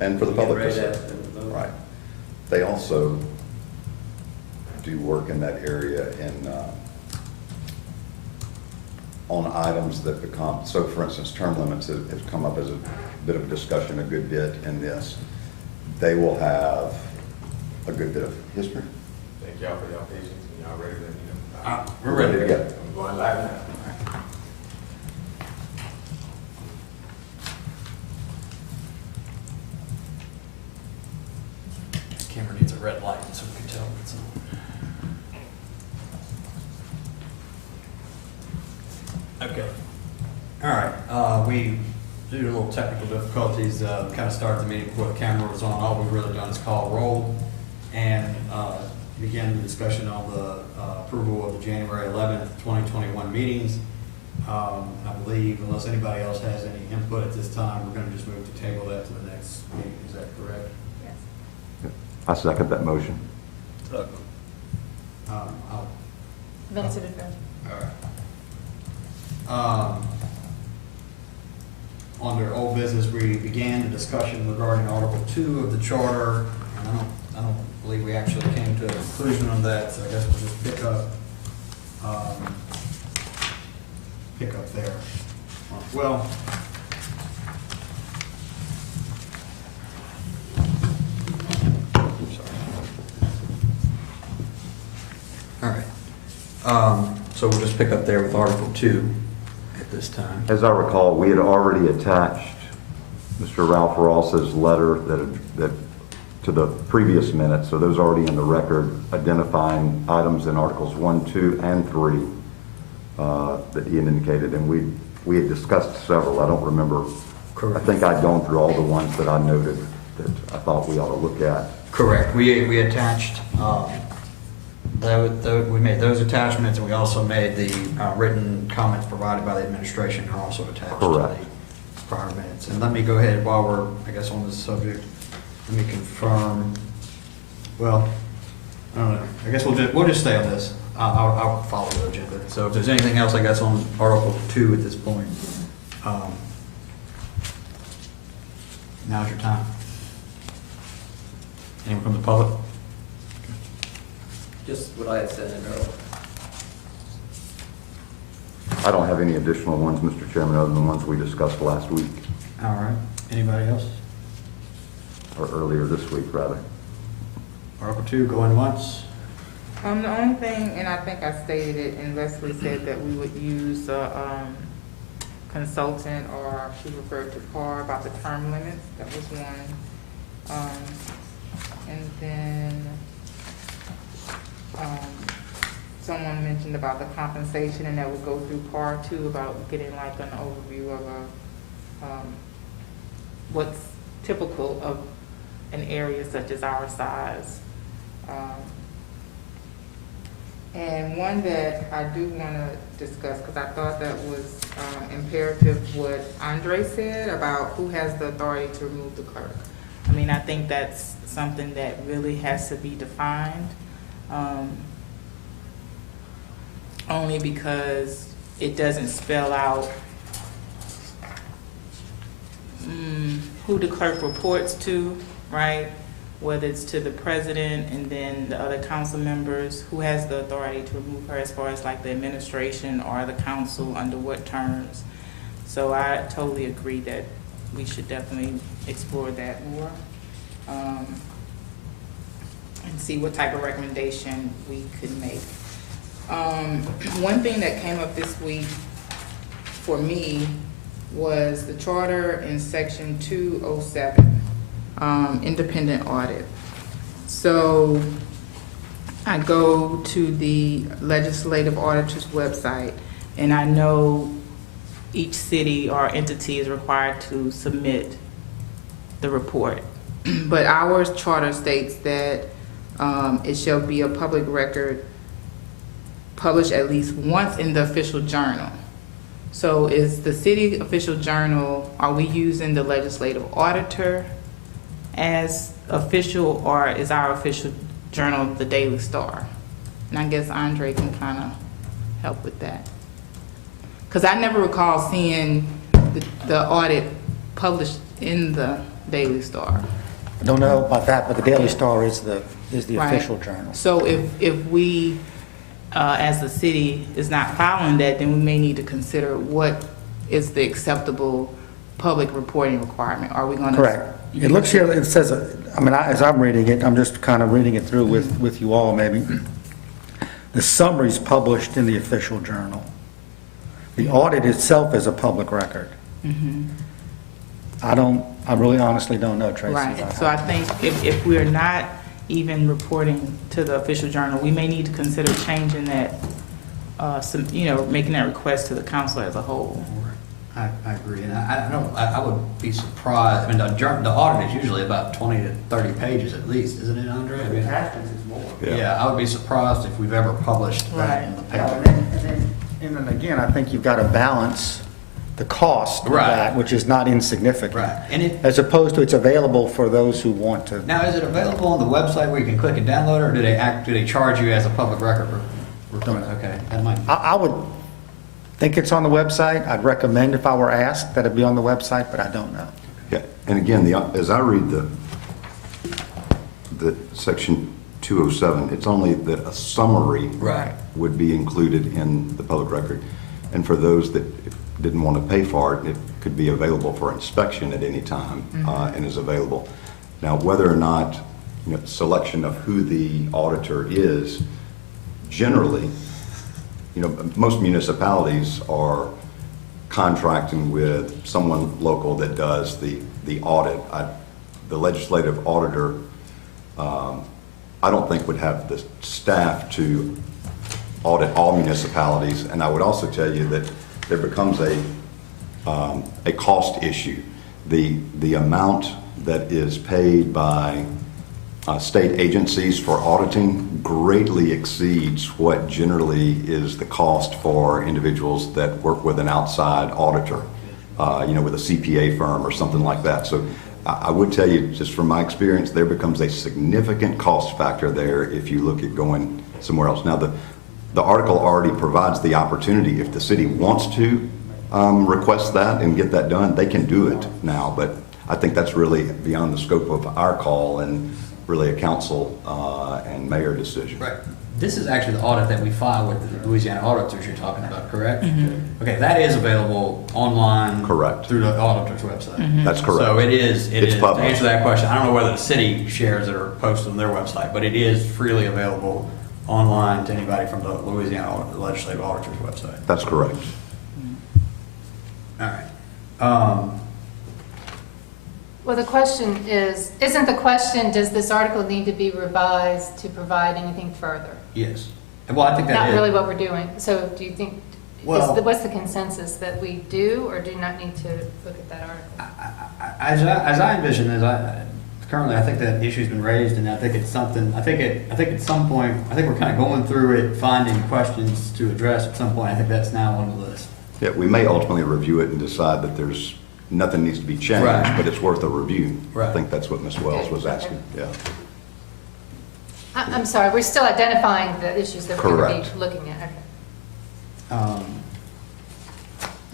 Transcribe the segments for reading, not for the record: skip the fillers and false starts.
And for the public to Read see. that. Right. They also do work in that area in, on items that become, so for instance, term limits have come up as a bit of a discussion, a good bit in this. They will have a good bit of history. Thank y'all for y'all patience, and y'all ready to, We're ready to go. I'm going live now. Camera needs a red light so we can tell it's on. Okay. All right. We, due to little technical difficulties, kind of started the meeting before the camera was on. All we've really done is call roll and begin the discussion on the approval of the January 11th, 2021 meetings. I believe, unless anybody else has any input at this time, we're going to just move to table that to the next meeting. Is that correct? Yes. I second that motion. I'll Limited discussion. All right. Under old business, we began the discussion regarding Article 2 of the Charter, and I don't believe we actually came to a conclusion on that, so I guess we'll just pick up there. Well, all right. So we'll just pick up there with Article 2 at this time. As I recall, we had already attached Mr. Ralph Ross's letter that to the previous minutes, so those are already in the record, identifying items in Articles 1, 2, and 3 that he had indicated, and we had discussed several. I don't remember. Correct. I think I'd gone through all the ones that I noted that I thought we ought to look at. Correct. We attached, we made those attachments, and we also made the written comments provided by the administration are also attached to Correct. the prior minutes. And let me go ahead, while we're, I guess, on this subject, let me confirm, well, I don't know, I guess we'll just stay on this. I'll follow the agenda. So if there's anything else, I guess, on Article 2 at this point, now's your time. Anyone from the public? Just what I had said earlier. I don't have any additional ones, Mr. Chairman, other than the ones we discussed last week, All right. Anybody else? or earlier this week, rather. Article 2, going once. The only thing, and I think I stated it, and Leslie said that we would use a consultant, or she referred to CAR about the term limits. That was one. And then someone mentioned about the compensation, and that would go through CAR too, about getting like an overview of what's typical of an area such as our size. And one that I do want to discuss, because I thought that was imperative, what Andre said about who has the authority to remove the clerk. I mean, I think that's something that really has to be defined, only because it doesn't spell out who the clerk reports to, right? Whether it's to the president and then the other council members, who has the authority to remove her, as far as like the administration or the council, under what terms. So I totally agree that we should definitely explore that more, and see what type of recommendation we could make. One thing that came up this week for me was the charter in section 207. Independent audit. So I go to the legislative auditor's website, and I know each city or entity is required to submit the report. But our charter states that it shall be a public record, published at least once in the official journal. So is the city official journal, are we using the legislative auditor as official, or is our official journal the Daily Star? And I guess Andre can kind of help with that, because I never recall seeing the audit published in the Daily Star. I don't know about that, but the Daily Star is the Right. official journal. So if we, as the city, is not following that, then we may need to consider what is the acceptable public reporting requirement. Are we gonna? Correct. It looks here, it says, I mean, as I'm reading it, I'm just kind of reading it through with you all maybe. The summary's published in the official journal. The audit itself is a public record. I really honestly don't know, Tracy. Right, so I think if we're not even reporting to the official journal, we may need to consider changing that, making that request to the council as a whole. I agree, and I would be surprised, I mean, the audit is usually about 20 to 30 pages at least, isn't it, Andre? I mean, Attachments is more. yeah, I would be surprised if we've ever published that in the paper. And then again, I think you've got to balance the cost of Right. that, which is not insignificant. Right, and As opposed to it's available for those who want to. now, is it available on the website where you can click and download it, or do they charge you as a public record request? Okay, that might, I would think it's on the website. I'd recommend if I were asked that it be on the website, but I don't know. Yeah, and again, as I read the section 207, it's only that a summary Right. would be included in the public record. And for those that didn't want to pay for it, it could be available for inspection at any time and is available. Now, whether or not, selection of who the auditor is, generally, most municipalities are contracting with someone local that does the audit. The legislative auditor, I don't think would have the staff to audit all municipalities. And I would also tell you that there becomes a cost issue. The amount that is paid by state agencies for auditing greatly exceeds what generally is the cost for individuals that work with an outside auditor, with a CPA firm or something like that. So I would tell you, just from my experience, there becomes a significant cost factor there if you look at going somewhere else. Now, the article already provides the opportunity, if the city wants to request that and get that done, they can do it now. But I think that's really beyond the scope of our call and really a council and mayor decision. right. This is actually the audit that we file with the Louisiana auditors you're talking about, correct? Okay, that is available online. Correct. Through the auditor's website. That's correct. So it is, It's to published. answer that question, I don't know whether the city shares it or posts on their website, but it is freely available online to anybody from the Louisiana Legislative Auditor's website. That's correct. All right. Well, the question isn't the question, does this article need to be revised to provide anything further? Yes. Well, I think that Not is. really what we're doing. So do you think, Well- what's the consensus, that we do or do not need to look at that article? As I envision, currently, I think that issue's been raised, and I think it's something, I think at some point, I think we're kind of going through it, finding questions to address at some point. I think that's now on the list. Yeah, we may ultimately review it and decide that nothing needs to be changed, Right. but it's worth a review. Right. I think that's what Ms. Wells was asking, yeah. I'm sorry, we're still identifying the issues that we're going to Correct. be looking at. Okay.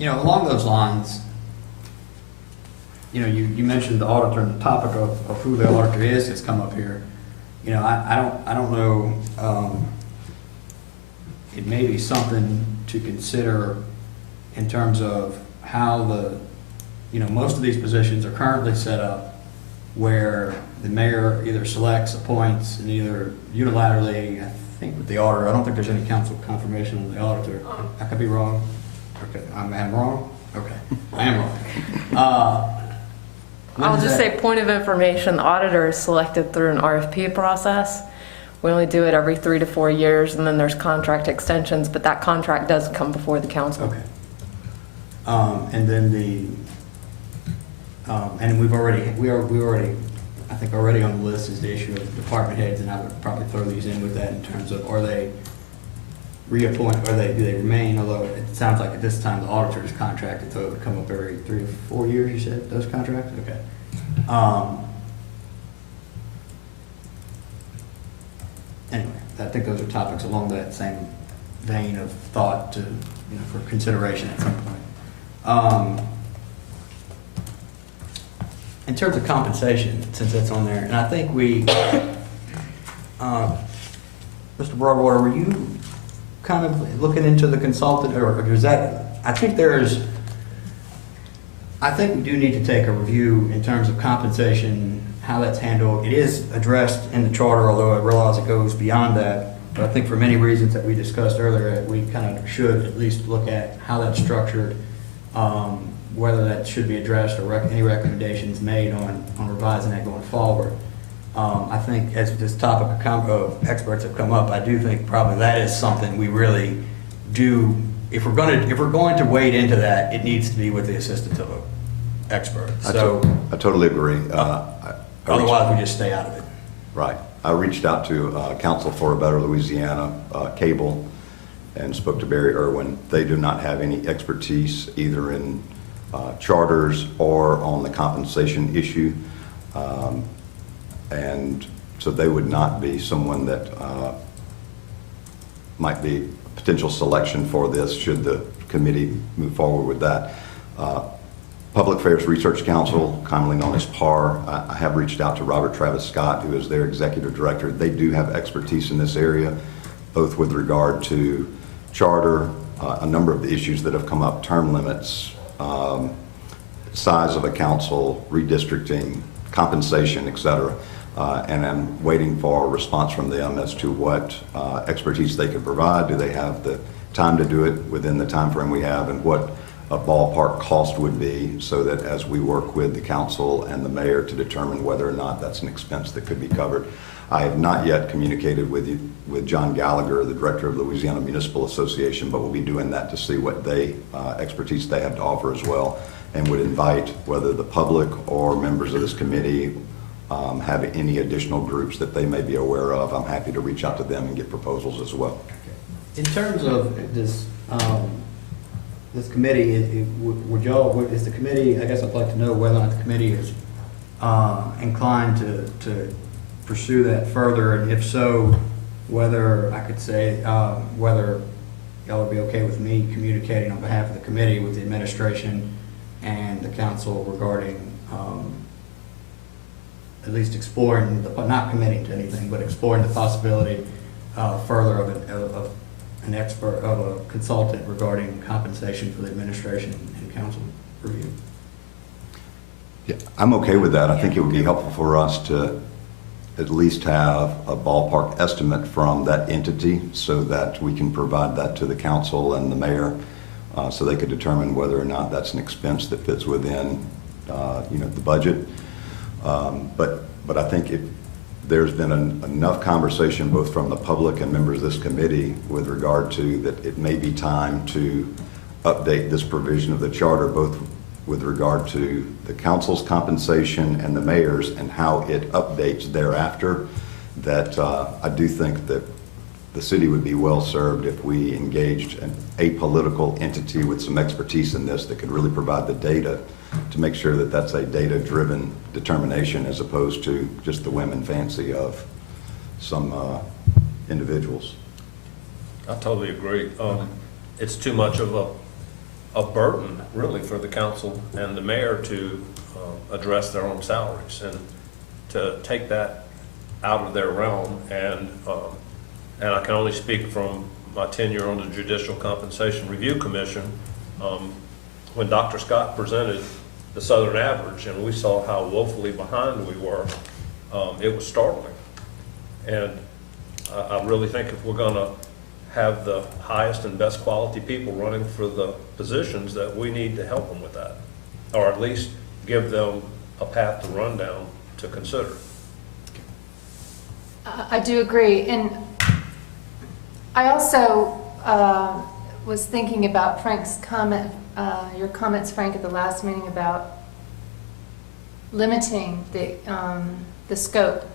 Along those lines, you mentioned the auditor and the topic of who the auditor is has come up here. I don't know, it may be something to consider in terms of how most of these positions are currently set up where the mayor either selects, appoints, and either unilaterally, I think with the auditor, I don't think there's any council confirmation on the auditor. I could be wrong. Okay, I'm wrong? Okay, I am wrong. When I'll does just that- say, point of information, the auditor is selected through an RFP process. We only do it every 3 to 4 years, and then there's contract extensions, but that contract does come before the council. Okay. And then and we already, I think already on the list is the issue of department heads, and I would probably throw these in with that in terms of, are they reappoint, do they remain, although it sounds like at this time the auditor is contracted, so it would come up every 3 to 4 years, you said, those contracts? Okay. Anyway, I think those are topics along that same vein of thought for consideration at some point. in terms of compensation, since that's on there, and I think we, Mr. Broadwater, were you kind of looking into the consultant, or is that, I think we do need to take a review in terms of compensation, how that's handled. It is addressed in the charter, although I realize it goes beyond that. But I think for many reasons that we discussed earlier, we kind of should at least look at how that's structured, whether that should be addressed or any recommendations made on revising that going forward. I think as this topic of experts have come up, I do think probably that is something we really do. If we're going to wade into that, it needs to be with the assistance of an expert. So I totally agree. otherwise, we just stay out of it. Right. I reached out to Council for a Better Louisiana Cable and spoke to Barry Irwin. They do not have any expertise either in charters or on the compensation issue. And so they would not be someone that might be a potential selection for this should the committee move forward with that. Public Affairs Research Council, commonly known as PAR, I have reached out to Robert Travis Scott, who is their executive director. They do have expertise in this area, both with regard to charter, a number of the issues that have come up, term limits, size of a council, redistricting, compensation, et cetera. And I'm waiting for a response from them as to what expertise they can provide. Do they have the time to do it within the time frame we have, and what a ballpark cost would be, so that as we work with the council and the mayor to determine whether or not that's an expense that could be covered. I have not yet communicated with John Gallagher, the director of the Louisiana Municipal Association, but we'll be doing that to see what expertise they have to offer as well, and would invite whether the public or members of this committee have any additional groups that they may be aware of. I'm happy to reach out to them and get proposals as well. In terms of this, this committee, would y'all, is the committee, I guess I'd like to know whether or not the committee is inclined to pursue that further, and if so, whether I could say, whether y'all would be okay with me communicating on behalf of the committee with the administration and the council regarding at least exploring, not committing to anything, but exploring the possibility further of an expert, of a consultant regarding compensation for the administration and council review. Yeah, I'm okay with that. I think it would be helpful for us to at least have a ballpark estimate from that entity so that we can provide that to the council and the mayor so they could determine whether or not that's an expense that fits within the budget. But I think there's been enough conversation both from the public and members of this committee with regard to that it may be time to update this provision of the charter, both with regard to the council's compensation and the mayor's and how it updates thereafter, that I do think that the city would be well served if we engaged an apolitical entity with some expertise in this that could really provide the data to make sure that that's a data-driven determination as opposed to just the whim and fancy of some individuals. I totally agree. It's too much of a burden, really, for the council and the mayor to address their own salaries, and to take that out of their realm. And I can only speak from my tenure on the Judicial Compensation Review Commission. When Dr. Scott presented the Southern average and we saw how woefully behind we were, it was startling. And I really think if we're going to have the highest and best quality people running for the positions, that we need to help them with that, or at least give them a path to run down to consider. I do agree, and I also was thinking about Frank's comment, your comments, Frank, at the last meeting about limiting the scope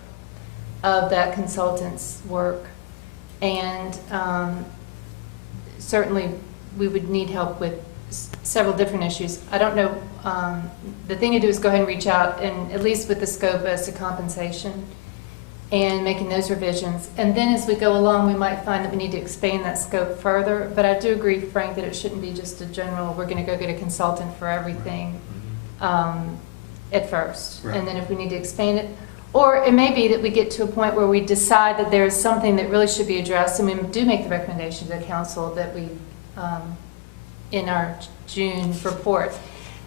of that consultant's work. And certainly we would need help with several different issues. I don't know, the thing to do is go ahead and reach out, and at least with the scope as to compensation and making those revisions. And then as we go along, we might find that we need to expand that scope further. But I do agree, Frank, that it shouldn't be just a general, we're going to go get a consultant for everything. at first. Right. And then if we need to expand it, or it may be that we get to a point where we decide that there's something that really should be addressed, and we do make the recommendation to the council that we, in our June report,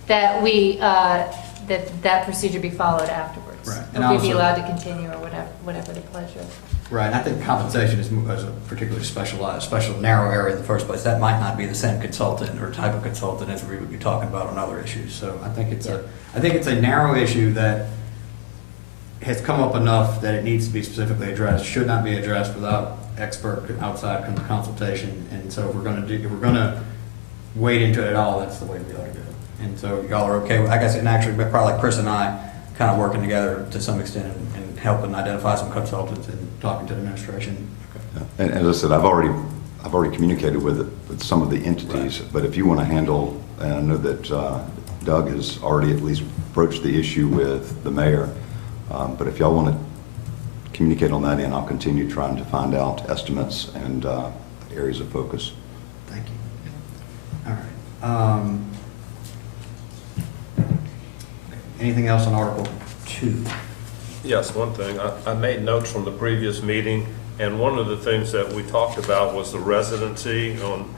that we, that procedure be followed afterwards. Right. And Or we be also- allowed to continue, or whatever the pleasure. Right, and I think compensation is a particularly special narrow area in the first place. That might not be the same consultant or type of consultant as we would be talking about on other issues. So I think it's a narrow issue that has come up enough that it needs to be specifically addressed, should not be addressed without expert outside consultation. And so if we're gonna wade into it at all, that's the way we ought to go. And so y'all are okay with, I guess, and actually, probably like Chris and I, kind of working together to some extent and helping identify some consultants and talking to the administration. And as I said, I've already communicated with some of the entities, but if you want to handle, and I know that Doug has already at least broached the issue with the mayor, but if y'all want to communicate on that end, I'll continue trying to find out estimates and areas of focus. Thank you. All right. Anything else on Article 2? Yes, one thing. I made notes from the previous meeting, and one of the things that we talked about was the residency on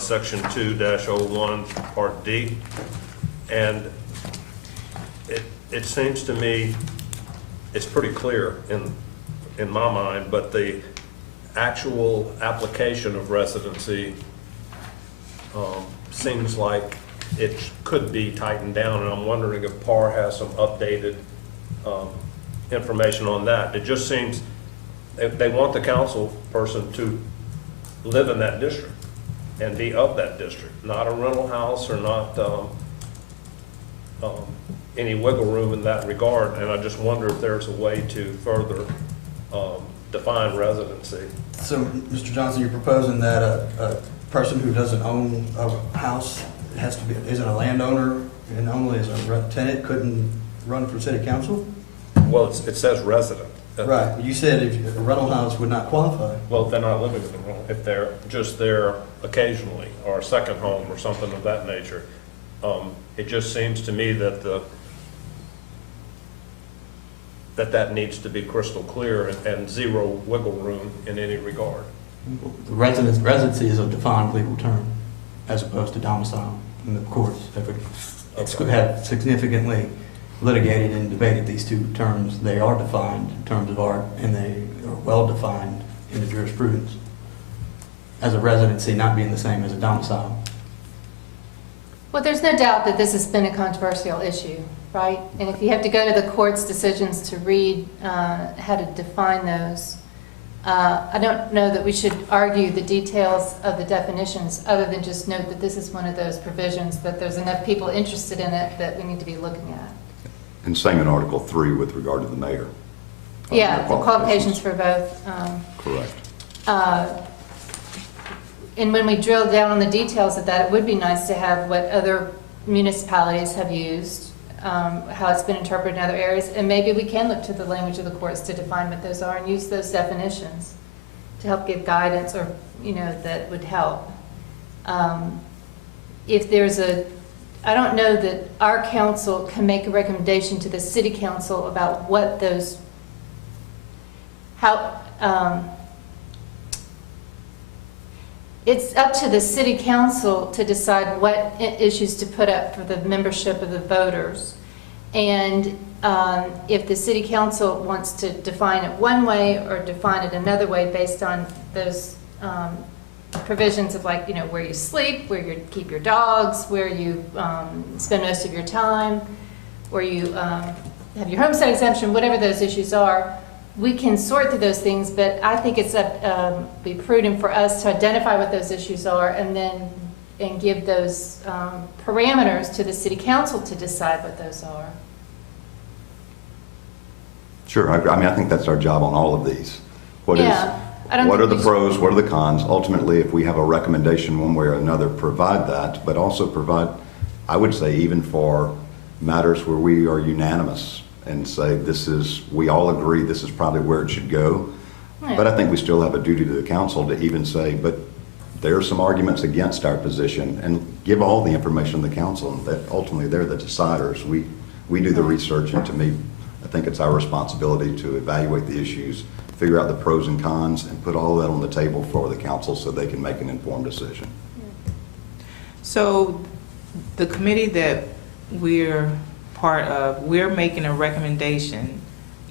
Section 2-01, Part D. And it seems to me it's pretty clear in my mind, but the actual application of residency seems like it could be tightened down, and I'm wondering if PAR has some updated information on that. It just seems they want the council person to live in that district and be of that district, not a rental house or not any wiggle room in that regard. And I just wonder if there's a way to further define residency. So, Mr. Johnson, you're proposing that a person who doesn't own a house isn't a landowner and only is a tenant couldn't run for city council? Well, it says resident. Right, you said if a rental house would not qualify. Well, they're not living in the rental, if they're just there occasionally, or a second home or something of that nature. It just seems to me that that needs to be crystal clear and zero wiggle room in any regard. Residency is a defined legal term as opposed to domicile. And of course, it's have significantly litigated and debated these two terms. They are defined in terms of art, and they are well defined in the jurisprudence as a residency not being the same as a domicile. Well, there's no doubt that this has been a controversial issue, right? And if you have to go to the court's decisions to read how to define those, I don't know that we should argue the details of the definitions other than just note that this is one of those provisions that there's enough people interested in it that we need to be looking at. And same in Article 3 with regard to the mayor. Yeah, the qualifications for both. Correct. And when we drill down on the details of that, it would be nice to have what other municipalities have used, how it's been interpreted in other areas, and maybe we can look to the language of the courts to define what those are and use those definitions to help give guidance, or, that would help. If there's I don't know that our council can make a recommendation to the city council about what those, it's up to the city council to decide what issues to put up for the membership of the voters. And if the city council wants to define it one way or define it another way based on those provisions of, like, where you sleep, where you keep your dogs, where you spend most of your time, where you have your homestead exemption, whatever those issues are, we can sort through those things, but I think it's be prudent for us to identify what those issues are and give those parameters to the city council to decide what those are. Sure, I think that's our job on all of these. What are the pros, what are the cons? Ultimately, if we have a recommendation one way or another, provide that, but also provide, I would say, even for matters where we are unanimous and say we all agree this is probably where it should go. Right. But I think we still have a duty to the council to even say, but there are some arguments against our position, and give all the information to the council, and that ultimately they're the deciders. We do the research, and to me, I think it's our responsibility to evaluate the issues, figure out the pros and cons, and put all of that on the table for the council so they can make an informed decision. So the committee that we're part of, we're making a recommendation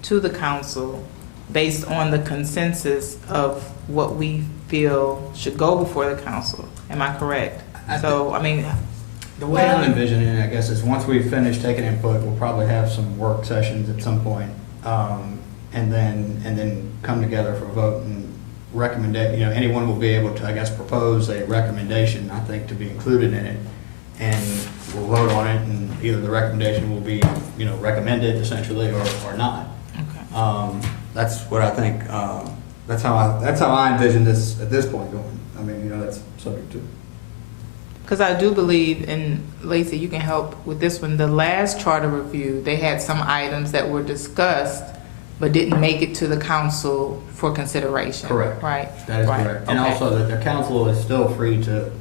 to the council based on the consensus of what we feel should go before the council. Am I correct? So, I mean, The way I'm envisioning it, I guess, is once we finish taking input, we'll probably have some work sessions at some point, and then come together for a vote and recommend, anyone will be able to, I guess, propose a recommendation, I think, to be included in it, and we'll vote on it, and either the recommendation will be, recommended essentially, or not. okay. That's what I think, that's how I envision this at this point going. I mean, that's subject to. Because I do believe, and Lacey, you can help with this one, the last charter review, they had some items that were discussed but didn't make it to the council for consideration. Correct. Right? That is Right. correct. And Okay. also that the council is still free to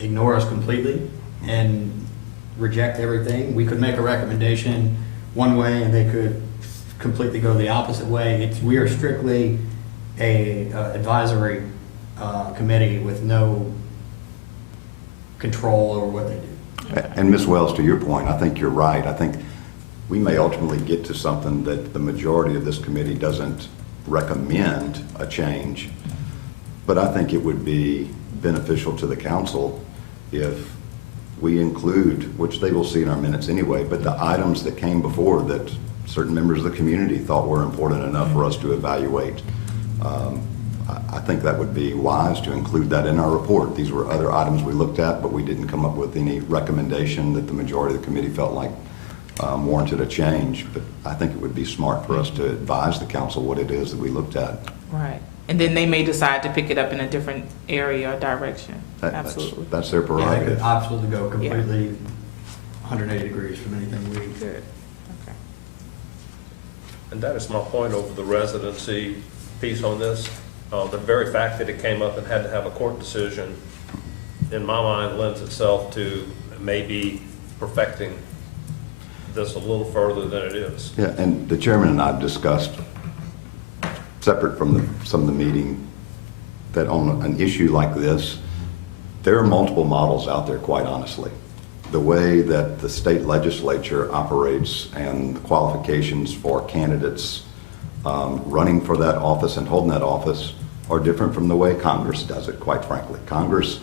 ignore us completely and reject everything. We could make a recommendation one way and they could completely go the opposite way. We are strictly a advisory committee with no control over what they do. And Ms. Wells, to your point, I think you're right. I think we may ultimately get to something that the majority of this committee doesn't recommend a change, but I think it would be beneficial to the council if we include, which they will see in our minutes anyway, but the items that came before that certain members of the community thought were important enough for us to evaluate. I think that would be wise to include that in our report. These were other items we looked at, but we didn't come up with any recommendation that the majority of the committee felt like warranted a change. But I think it would be smart for us to advise the council what it is that we looked at. Right. And then they may decide to pick it up in a different area or direction. Absolutely. That's their Yeah, they could prerogative. absolutely go completely 180 degrees from anything we. Good. Okay. And that is my point over the residency piece on this. The very fact that it came up and had to have a court decision, in my mind, lends itself to maybe perfecting this a little further than it is. Yeah, and the chairman and I have discussed, separate from some of the meeting, that on an issue like this, there are multiple models out there, quite honestly. The way that the state legislature operates and the qualifications for candidates running for that office and holding that office are different from the way Congress does it, quite frankly. Congress,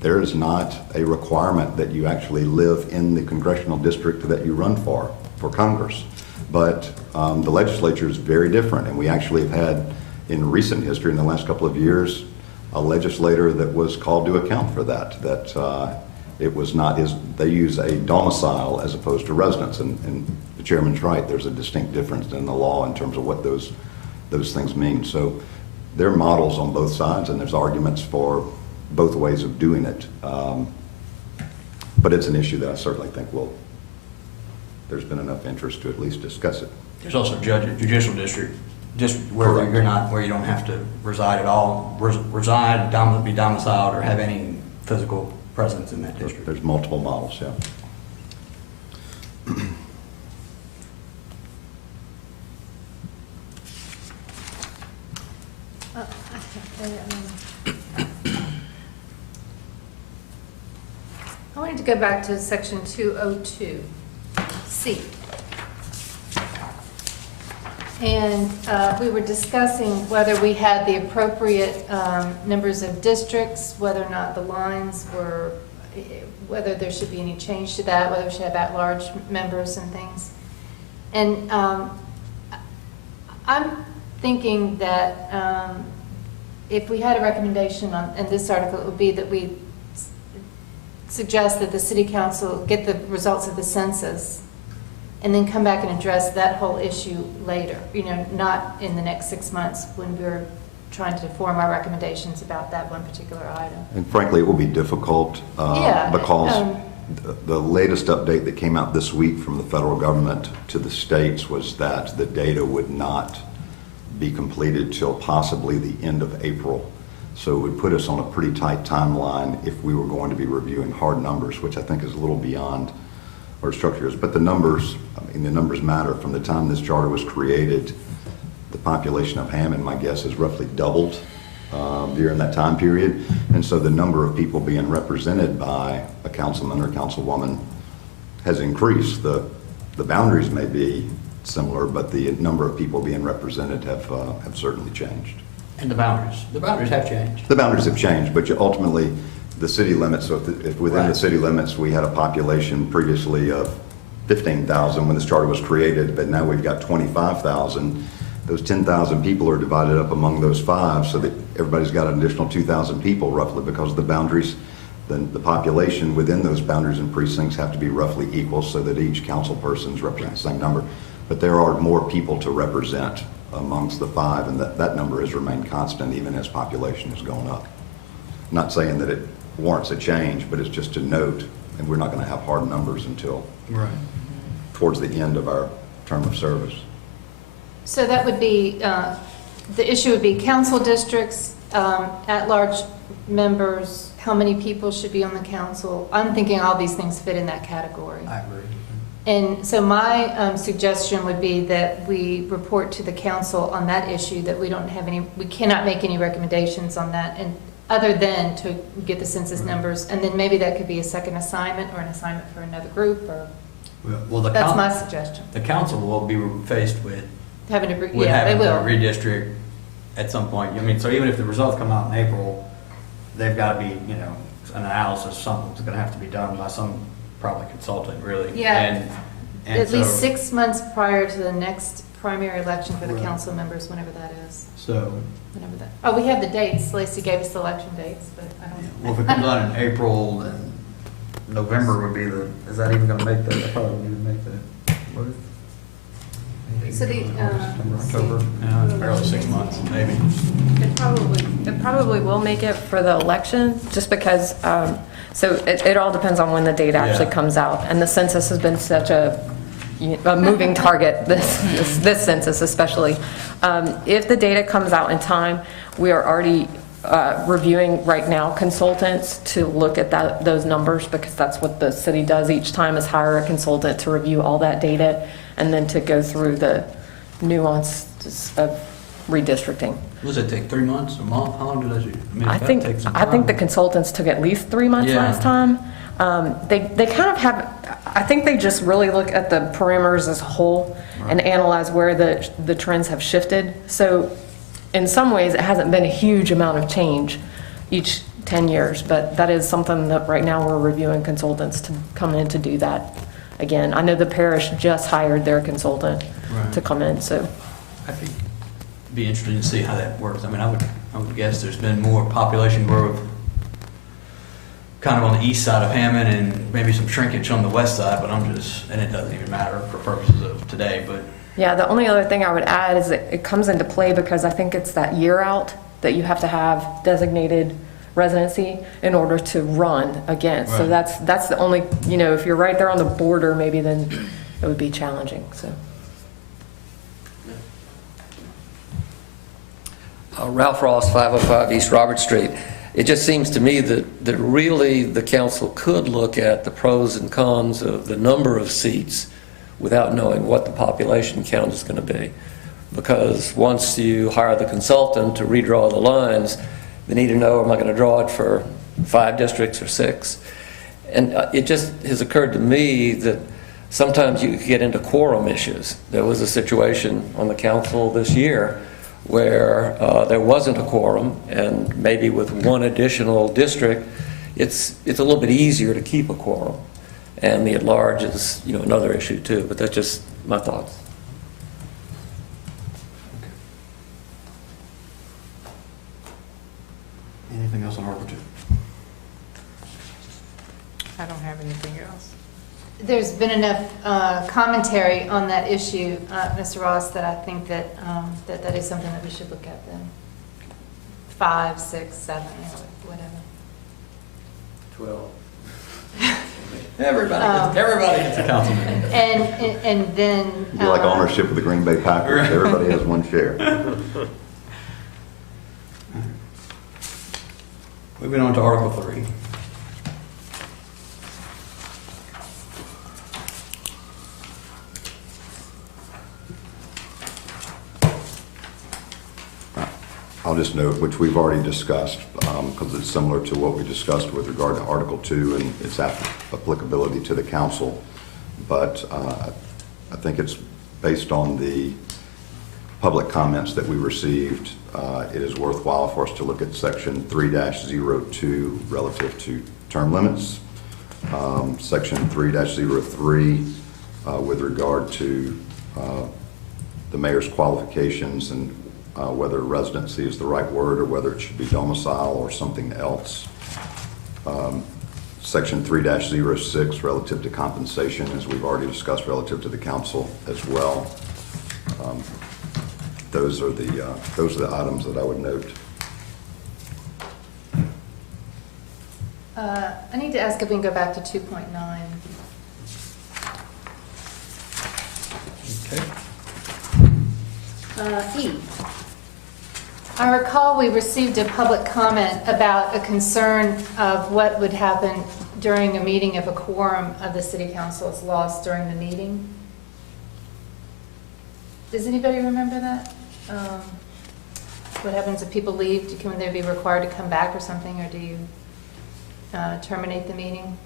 there is not a requirement that you actually live in the congressional district that you run for Congress. But the legislature is very different, and we actually have had, in recent history, in the last couple of years, a legislator that was called to account for that it was not his, they use a domicile as opposed to residence, and the chairman's right, there's a distinct difference in the law in terms of what those things mean. So there are models on both sides, and there's arguments for both ways of doing it. But it's an issue that I certainly think there's been enough interest to at least discuss it. There's also judicial district, just where Correct. where you don't have to reside at all, be domiciled, or have any physical presence in that district. There's multiple models, yeah. I wanted to go back to section 202, C. And we were discussing whether we had the appropriate numbers of districts, whether or not the lines were, whether there should be any change to that, whether we should have at-large members and things. And I'm thinking that if we had a recommendation in this article, it would be that we suggest that the city council get the results of the census and then come back and address that whole issue later, not in the next 6 months when we're trying to form our recommendations about that one particular item. And frankly, it will be difficult because the latest update that came out this week from the federal government to the states was that the data would not be completed till possibly the end of April. So it would put us on a pretty tight timeline if we were going to be reviewing hard numbers, which I think is a little beyond or structure is. But the numbers, I mean, the numbers matter. From the time this charter was created, the population of Hammond, my guess, has roughly doubled during that time period. And so the number of people being represented by a councilman or councilwoman has increased. The boundaries may be similar, but the number of people being represented have certainly changed. And the boundaries have changed. The boundaries have changed, but ultimately, the city limits, so if within the Right. city limits, we had a population previously of 15,000 when this charter was created, but now we've got 25,000. Those 10,000 people are divided up among those five, so that everybody's got an additional 2,000 people roughly, because of the boundaries. Then the population within those boundaries and precincts have to be roughly equal so that each council person's represent the same number. But there are more people to represent amongst the five, and that number has remained constant even as population has gone up. Not saying that it warrants a change, but it's just to note, and we're not going to have hard numbers until Right. towards the end of our term of service. So that would be, the issue would be council districts, at-large members, how many people should be on the council? I'm thinking all these things fit in that category. I agree. And so my suggestion would be that we report to the council on that issue, that we don't have any, we cannot make any recommendations on that, and other than to get the census numbers, and then maybe that could be a second assignment or an assignment for another group, or, Well, that's my suggestion. the council will be faced with Having to, with yeah, they having to will. redistrict at some point. I mean, so even if the results come out in April, they've got to be, you know, an analysis, something's going to have to be done by some probably consultant, really. Yeah. And At least so- 6 months prior to the next primary election for the Right. council members, whenever that is. So, Whenever that, oh, we have the dates. Lacey gave us the election dates, but I yeah, don't. well, if it comes out in April, then November would be is that even going to make that? That probably wouldn't even make that. What is- So the, September, October, yeah, it's barely 6 months, maybe. It probably will make it for the election, just because, so it all depends on when the data actually Yeah. comes out. And the census has been such a moving target, this census especially. If the data comes out in time, we are already reviewing right now consultants to look at those numbers, because that's what the city does each time, is hire a consultant to review all that data and then to go through the nuances of redistricting. Does it take 3 months, a month? How long does that usually? mean, I it's gotta think, take some I think the time. consultants took at least 3 months Yeah. last time. They kind of have, I think they just really look at the parameters as a whole and analyze where the trends have shifted. So in some ways, it hasn't been a huge amount of change each 10 years, but that is something that right now we're reviewing consultants to come in to do that again. I know the parish just hired their consultant Right. to come in, so. I think it'd be interesting to see how that works. I mean, I would guess there's been more population growth kind of on the east side of Hammond and maybe some shrinkage on the west side, but and it doesn't even matter for purposes of today, but Yeah, the only other thing I would add is that it comes into play because I think it's that year out that you have to have designated residency in order to run again. So Right. that's the only, if you're right there on the border, maybe then it would be challenging, so. Ralph Ross, 505 East Robert Street. It just seems to me that really the council could look at the pros and cons of the number of seats without knowing what the population count is going to be. Because once you hire the consultant to redraw the lines, they need to know, am I going to draw it for 5 districts or 6? And it just has occurred to me that sometimes you get into quorum issues. There was a situation on the council this year where there wasn't a quorum, and maybe with one additional district, it's a little bit easier to keep a quorum. And the at-large is, another issue too, but that's just my thoughts. anything else on Article 2? I don't have anything else. There's been enough commentary on that issue, Mr. Ross, that I think that that is something that we should look at then. 5, 6, 7, whatever. 12. Everybody gets a council meeting. And then. It'd be like ownership of the Green Bay Packers. Everybody has one share. Moving on to Article 3. I'll just note, which we've already discussed, because it's similar to what we discussed with regard to Article 2 and its applicability to the council. But I think it's based on the public comments that we received, it is worthwhile for us to look at Section 3-02 relative to term limits, Section 3-03 with regard to the mayor's qualifications and whether residency is the right word or whether it should be domicile or something else. Section 3-06 relative to compensation, as we've already discussed, relative to the council as well. Those are the items that I would note. I need to ask if we can go back to 2.9. Okay. E. I recall we received a public comment about a concern of what would happen during a meeting if a quorum of the city council is lost during the meeting. Does anybody remember that? What happens if people leave? Can they be required to come back or something, or do you terminate the meeting?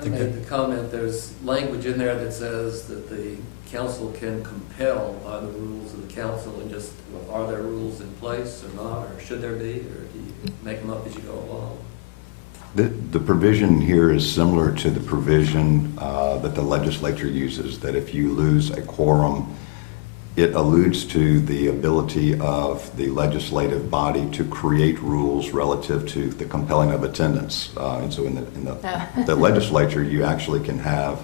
I made the comment, there's language in there that says that the council can compel by the rules of the council, and just, well, are there rules in place or not, or should there be, or do you make them up as you go along? The provision here is similar to the provision that the legislature uses, that if you lose a quorum, it alludes to the ability of the legislative body to create rules relative to the compelling of attendance. And so in the legislature, you actually can have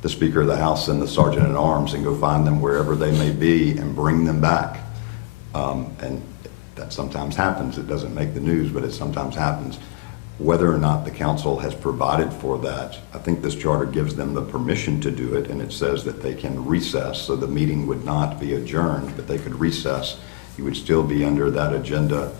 the Speaker of the House and the Sergeant at Arms and go find them wherever they may be and bring them back. And that sometimes happens. It doesn't make the news, but it sometimes happens. Whether or not the council has provided for that, I think this charter gives them the permission to do it, and it says that they can recess, so the meeting would not be adjourned, but they could recess. You would still be under that agenda,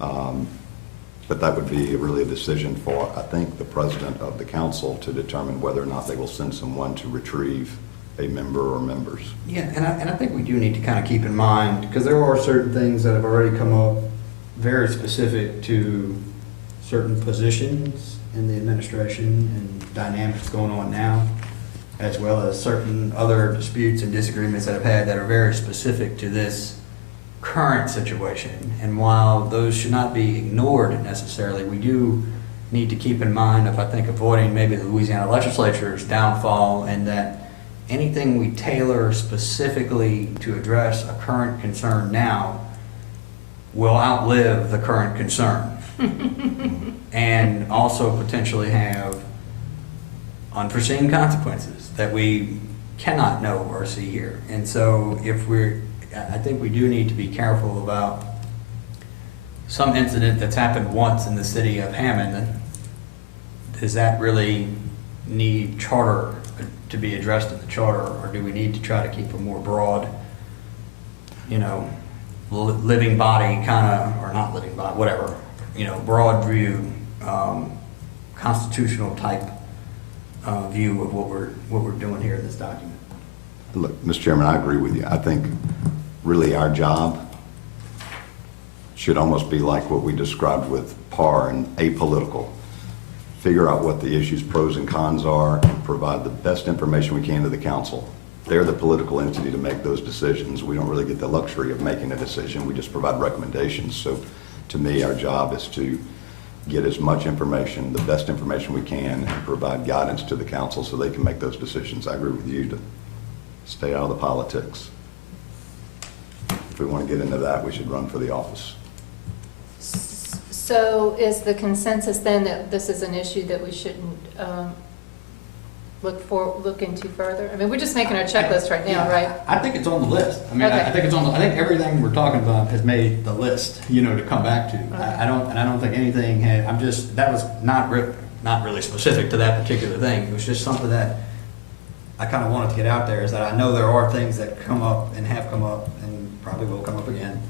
but that would be really a decision for, I think, the president of the council to determine whether or not they will send someone to retrieve a member or members. Yeah, and I think we do need to kind of keep in mind, because there are certain things that have already come up very specific to certain positions in the administration and dynamics going on now, as well as certain other disputes and disagreements that I've had that are very specific to this current situation. And while those should not be ignored necessarily, we do need to keep in mind of, I think, avoiding maybe the Louisiana legislature's downfall, and that anything we tailor specifically to address a current concern now will outlive the current concern. And also potentially have unforeseen consequences that we cannot know or see here. And so I think we do need to be careful about some incident that's happened once in the city of Hammond. Does that really need charter to be addressed in the charter, or do we need to try to keep a more broad, living body kind of, or not living body, whatever, broad view, constitutional type view of what we're doing here in this document? Look, Mr. Chairman, I agree with you. I think really our job should almost be like what we described with PAR and apolitical. Figure out what the issues, pros and cons are, and provide the best information we can to the council. They're the political entity to make those decisions. We don't really get the luxury of making a decision. We just provide recommendations. So to me, our job is to get as much information, the best information we can, and provide guidance to the council so they can make those decisions. I agree with you to stay out of the politics. If we want to get into that, we should run for the office. So is the consensus then that this is an issue that we shouldn't look into further? I mean, we're just making our checklist right now, right? I think it's on the list. I mean, Okay. I think everything we're talking about has made the list, to come back to. Okay. I don't think anything that was not really specific to that particular thing. It was just something that I kind of wanted to get out there, is that I know there are things that come up and have come up and probably will come up again.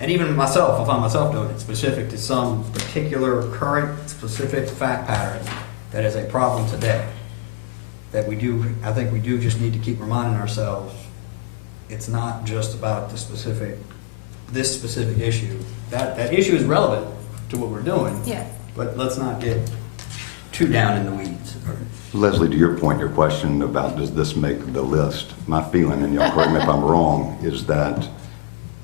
And even myself, I find myself doing it specific to some particular current specific fact pattern that is a problem today. That I think we do just need to keep reminding ourselves, it's not just about the specific this specific issue. That issue is relevant to what we're doing. Yeah. But let's not get too down in the weeds. Leslie, to your point, your question about does this make the list, my feeling, and y'all correct me if I'm wrong, is that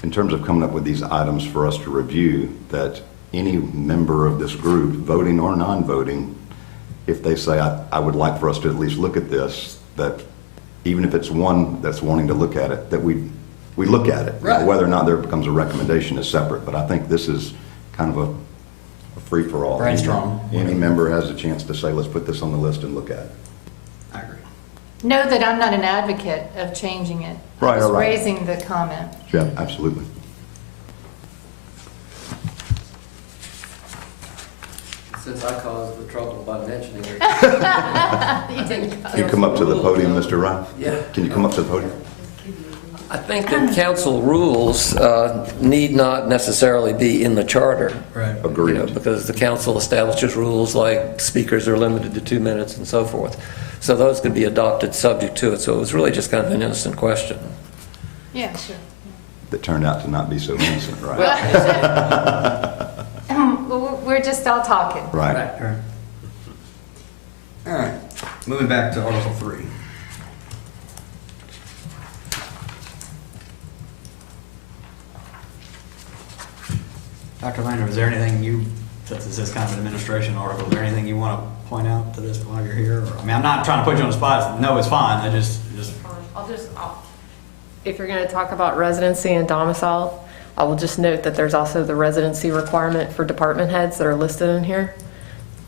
in terms of coming up with these items for us to review, that any member of this group, voting or non-voting, if they say, I would like for us to at least look at this, that even if it's one that's wanting to look at it, that we look at it. Right. Whether or not there becomes a recommendation is separate, but I think this is kind of a free-for-all. Brainstorm. Any member has a chance to say, let's put this on the list and look at it. I agree. Know that I'm not an advocate of changing it. Right, I was right. raising the comment. Yeah, absolutely. Since I caused the trouble by mentioning it. Can you come up to the podium, Mr. Ralph? Yeah. Can you come up to the podium? I think that council rules need not necessarily be in the charter. Right. You know, Agreed. because the council establishes rules like speakers are limited to 2 minutes and so forth. So those could be adopted subject to it. So it was really just kind of an innocent question. Yeah, sure. That turned out to not be so innocent, right? We're just all talking. Right. Right. All right, moving back to Article 3. Dr. Lander, is there anything you, since this is kind of an administration article, is there anything you want to point out to this while you're here? Or, I mean, I'm not trying to put you on the spot. No, it's fine. I just. If you're going to talk about residency and domicile, I will just note that there's also the residency requirement for department heads that are listed in here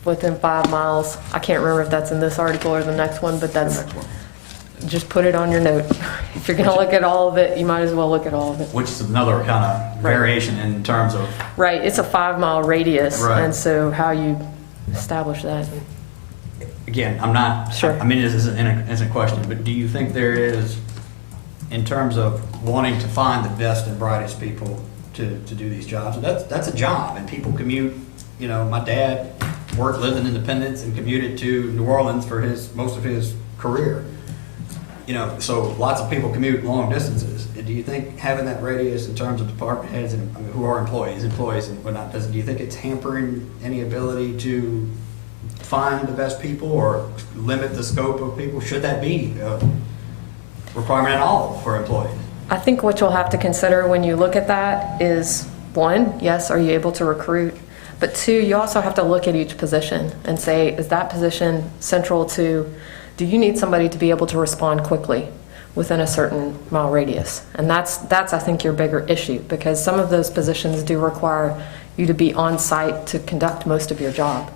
within 5 miles. I can't remember if that's in this article or the next one, but that's, just put it on your note. If you're going to look at all of it, you might as well look at all of it. Which is another kind of variation in terms of. Right, it's a 5-mile radius, Right. and so how you establish that. Again, I'm not. Sure. I mean, this isn't an innocent question, but do you think there is, in terms of wanting to find the best and brightest people to do these jobs, that's a job, and people commute. You know, my dad lived in Independence and commuted to New Orleans for most of his career. You know, so lots of people commute long distances. Do you think having that radius in terms of department heads and who are employees and whatnot, do you think it's hampering any ability to find the best people or limit the scope of people? Should that be a requirement at all for employees? I think what you'll have to consider when you look at that is, one, yes, are you able to recruit? But two, you also have to look at each position and say, is that position central to, do you need somebody to be able to respond quickly within a certain mile radius? And that's I think your bigger issue, because some of those positions do require you to be on site to conduct most of your job.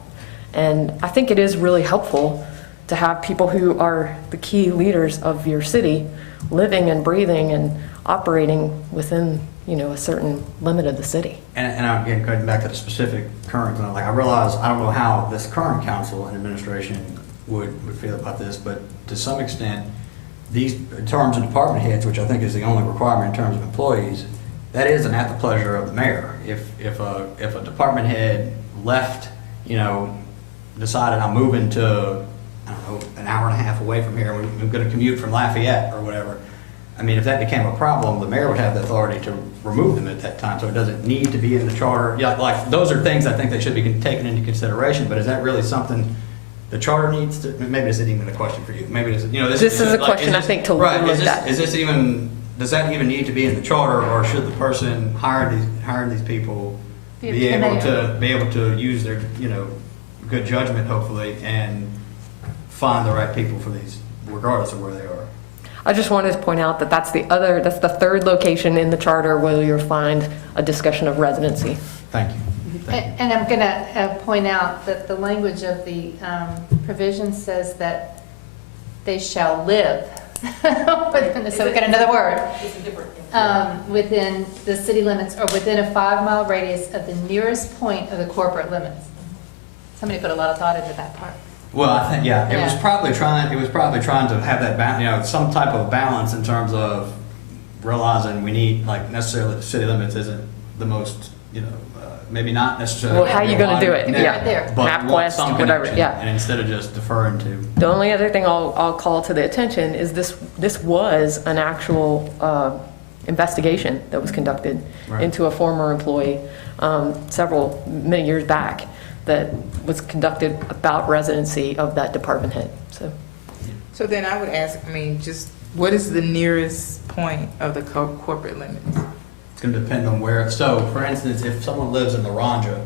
And I think it is really helpful to have people who are the key leaders of your city living and breathing and operating within, you know, a certain limit of the city. And again, going back to the specific current, like I realize, I don't know how this current council and administration would feel about this, but to some extent, these, in terms of department heads, which I think is the only requirement in terms of employees, that isn't at the pleasure of the mayor. If a department head left, you know, decided I'm moving to, I don't know, an hour and a half away from here, I'm going to commute from Lafayette or whatever. I mean, if that became a problem, the mayor would have the authority to remove them at that time, so it doesn't need to be in the charter. Yeah, like, those are things I think that should be taken into consideration, but is that really something the charter needs to, maybe this isn't even a question for you, maybe this, you know, this This is a like, question I think to look at. Is this even, does that even need to be in the charter, or should the person hiring these people be able to use their, you know, good judgment, hopefully, and find the right people for these, regardless of where they are? I just wanted to point out that that's the third location in the charter where you'll find a discussion of residency. Thank you. And I'm going to point out that the language of the provision says that they shall live, so we got another word, within the city limits or within a 5-mile radius of the nearest point of the corporate limits. Somebody put a lot of thought into that part. Well, I think, yeah, it was Yeah. probably trying to have that, you know, some type of balance in terms of realizing we need, like, necessarily the city limits isn't the most, you know, maybe not necessarily. Well, how you gonna do it? net, Yeah. Right there. But MapQuest, want some whatever, connection, yeah. and instead of just deferring to. The only other thing I'll call to the attention is this was an actual investigation that was conducted Right. into a former employee many years back that was conducted about residency of that department head, so. So then I would ask, I mean, just what is the nearest point of the corporate limits? It's gonna depend on where, so for instance, if someone lives in Laranja,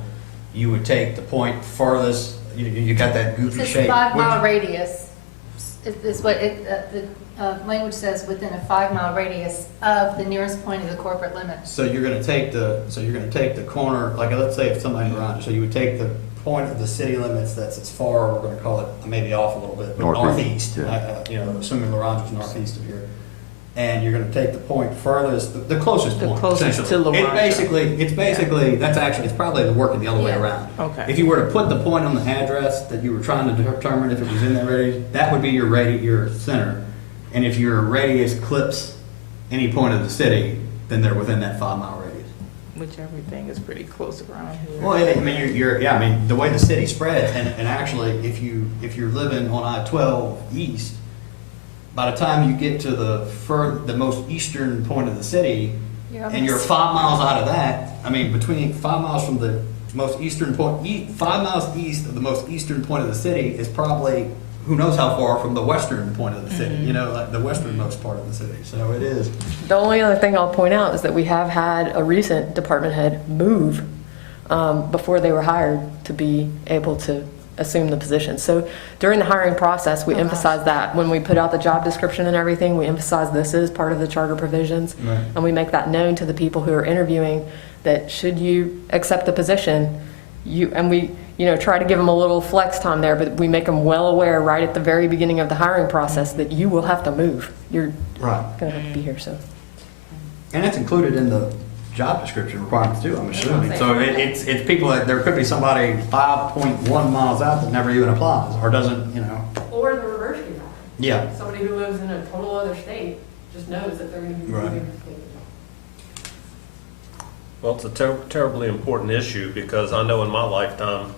you would take the point furthest, you got that It goofy says shape. 5-mile radius, is what the language says, within a 5-mile radius of the nearest point of the corporate limits. So you're gonna take the corner, like let's say if somebody in Laranja, so you would take the point of the city limits that's as far, we're gonna call it, maybe off a little bit, but Northeast, northeast. Assuming Laranja's northeast of here. And you're gonna take the point furthest, the closest The point. closest essentially. to Laranja. It's basically, it's probably working the other way Yeah. around. Okay. If you were to put the point on the address that you were trying to determine if it was in that radius, that would be your center. And if your radius clips any point of the city, then they're within that 5-mile radius. Which everything is pretty close around here. Well, I mean, the way the city spreads, and actually, if you're living on I-12 east, by the time you get to the most eastern point of the city, and you're 5 miles out of that, I mean, between 5 miles from the most eastern point, 5 miles east of the most eastern point of the city is probably, who knows how far from the western point of the city, like the westernmost part of the city. So it is. The only other thing I'll point out is that we have had a recent department head move before they were hired to be able to assume the position. So during the hiring process, we emphasize that. When we put out the job description and everything, we emphasize this is part of the charter provisions. Right. And we make that known to the people who are interviewing, that should you accept the position, we try to give them a little flex time there, but we make them well aware right at the very beginning of the hiring process that you will have to move. You're Right. going to have to be here, so. And that's included in the job description requirements too, I'm assuming. So it's people that, there could be somebody 5.1 miles out that never even applies, or doesn't, Or the reverse can happen. Yeah. Somebody who lives in a total other state just knows that they're going to be Right. moving. Well, it's a terribly important issue because I know in my lifetime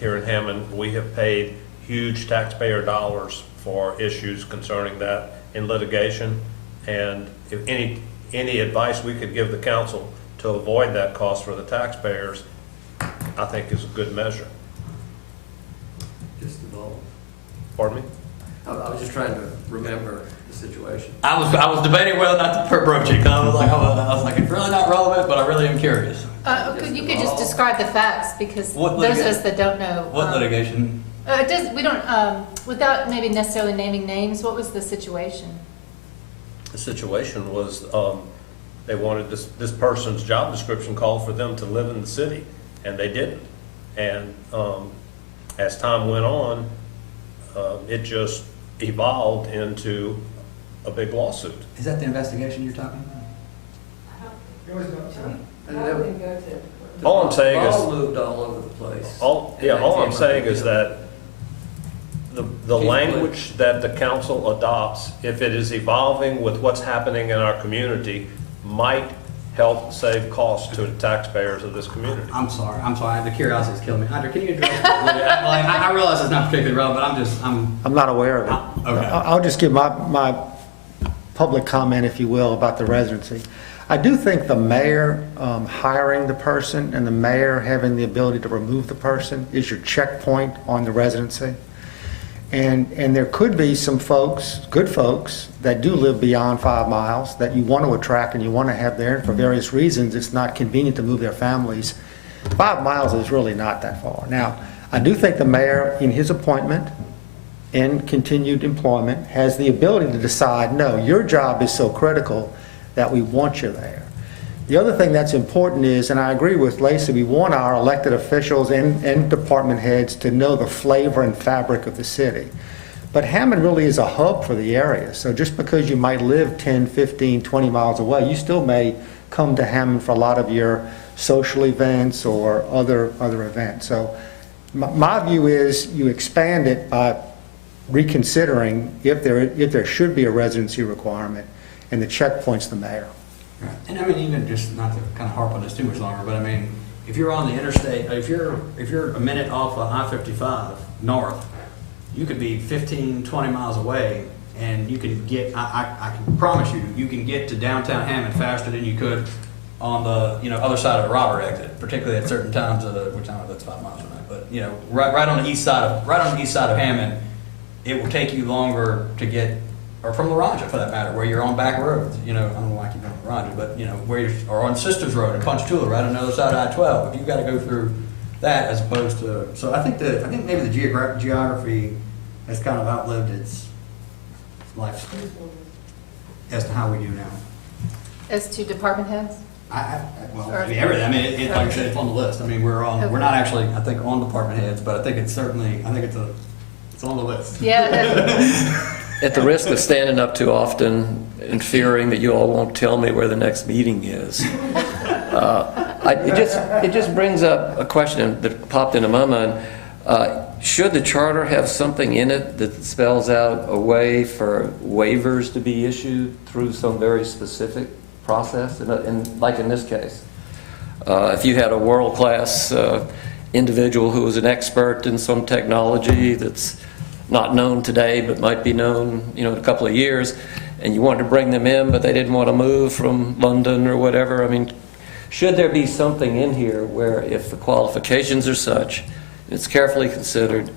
here in Hammond, we have paid huge taxpayer dollars for issues concerning that in litigation. And if any advice we could give the council to avoid that cost for the taxpayers, I think is a good measure. Just evolve. Pardon me? I was just trying to remember the situation. I was debating whether or not to broach it, because I was like, it's really not relevant, but I really am curious. You could just describe the facts, because What those of us that don't know. litigation? We don't, without maybe necessarily naming names, what was the situation? The situation was they wanted this person's job description called for them to live in the city, and they didn't. And as time went on, it just evolved into a big lawsuit. Is that the investigation you're talking about? All I'm saying is, Ball moved all over the place. all I'm saying is that the language that the council adopts, if it is evolving with what's happening in our community, might help save costs to the taxpayers of this community. I'm sorry, the curiosity's killing me. Andre, can you address that? I realize it's not particularly relevant, but I'm not aware of it. Okay. I'll just give my public comment, if you will, about the residency. I do think the mayor hiring the person and the mayor having the ability to remove the person is your checkpoint on the residency. And there could be some folks, good folks, that do live beyond 5 miles that you want to attract and you want to have there. And for various reasons, it's not convenient to move their families. 5 miles is really not that far. Now, I do think the mayor, in his appointment and continued employment, has the ability to decide, no, your job is so critical that we want you there. The other thing that's important is, and I agree with Lacey, we want our elected officials and department heads to know the flavor and fabric of the city. But Hammond really is a hub for the area. So just because you might live 10, 15, 20 miles away, you still may come to Hammond for a lot of your social events or other events. So my view is you expand it by reconsidering if there should be a residency requirement, and the checkpoint's the mayor. Right. And I mean, even just not to kind of harp on this too much longer, but I mean, if you're on the interstate, if you're a minute off of I-55 north, you could be 15, 20 miles away And you can get, I can promise you, you can get to downtown Hammond faster than you could on the, other side of the Robert exit, particularly at certain times of the, which I don't know if that's 5 miles or not, but, right on the east side of Hammond, it will take you longer to get, or from LaRanja for that matter, where you're on back roads, I don't know why I keep going LaRanja, but, where you're, or on Sisters Road in Ponchatoula, right on the other side of I-12, if you've got to go through that as opposed to, so I think maybe the geography has kind of outlived its lifespan as to how we do now. As to department heads? Well, everything, like I said, it's on the list, we're not actually, I think, on department heads, but I think it's certainly, it's on the list. Yeah. At the risk of standing up too often and fearing that you all won't tell me where the next meeting is, it just brings up a question that popped into my mind. Should the charter have something in it that spells out a way for waivers to be issued through some very specific process? And like in this case, if you had a world-class individual who was an expert in some technology that's not known today but might be known in a couple of years, and you wanted to bring them in but they didn't want to move from London or whatever, should there be something in here where if the qualifications are such, it's carefully considered,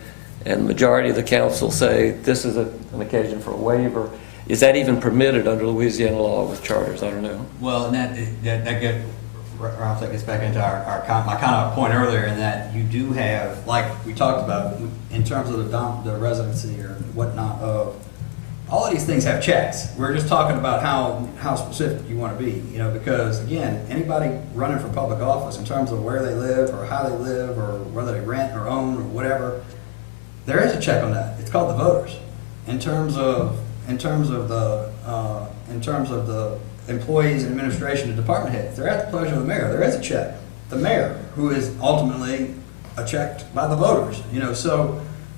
and the majority of the council say this is an occasion for a waiver, is that even permitted under Louisiana law with charters? I don't know. Well, and that gets back into my kind of point earlier, in that you do have, like we talked about, in terms of the residency or whatnot of, all of these things have checks. We're just talking about how specific you want to be, because again, anybody running for public office, in terms of where they live or how they live or whether they rent or own or whatever, there is a check on that. It's called the voters. In terms of the employees and administration and department heads, they're at the pleasure of the mayor. There is a check. The mayor, who is ultimately checked by the voters.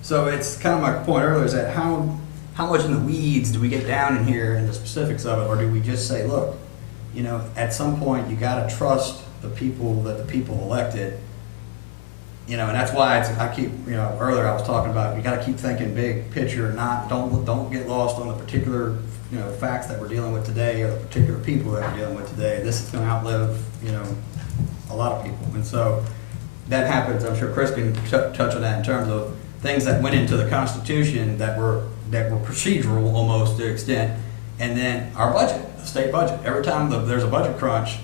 So it's kind of my point earlier, is that how much in the weeds do we get down in here in the specifics of it, or do we just say, look, at some point you got to trust the people that the people elected, and that's why I keep, earlier I was talking about, you got to keep thinking big picture, don't get lost on the particular, facts that we're dealing with today or the particular people that we're dealing with today. This is going to outlive, a lot of people, and so that happens. I'm sure Chris can touch on that in terms of things that went into the Constitution that were procedural almost to an extent, and then our budget, the state budget. Every time there's a budget crunch,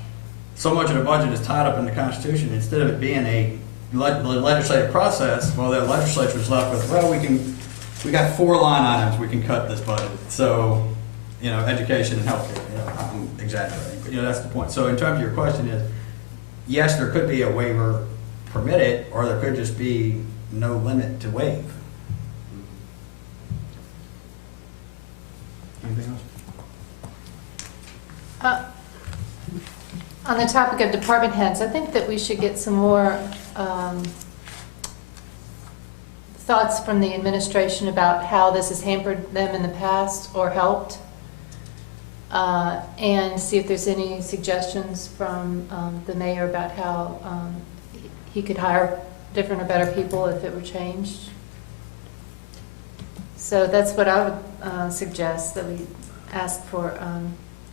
so much of the budget is tied up in the Constitution. Instead of it being a legislative process, well, the legislature is left with, well, we got 4 line items we can cut this budget. So, education and healthcare. I'm exaggerating, but that's the point. So in terms of your question is, yes, there could be a waiver permitted, or there could just be no limit to waive. Anything else? On the topic of department heads, I think that we should get some more thoughts from the administration about how this has hampered them in the past or helped, and see if there's any suggestions from the mayor about how he could hire different or better people if it were changed. So that's what I would suggest, that we ask for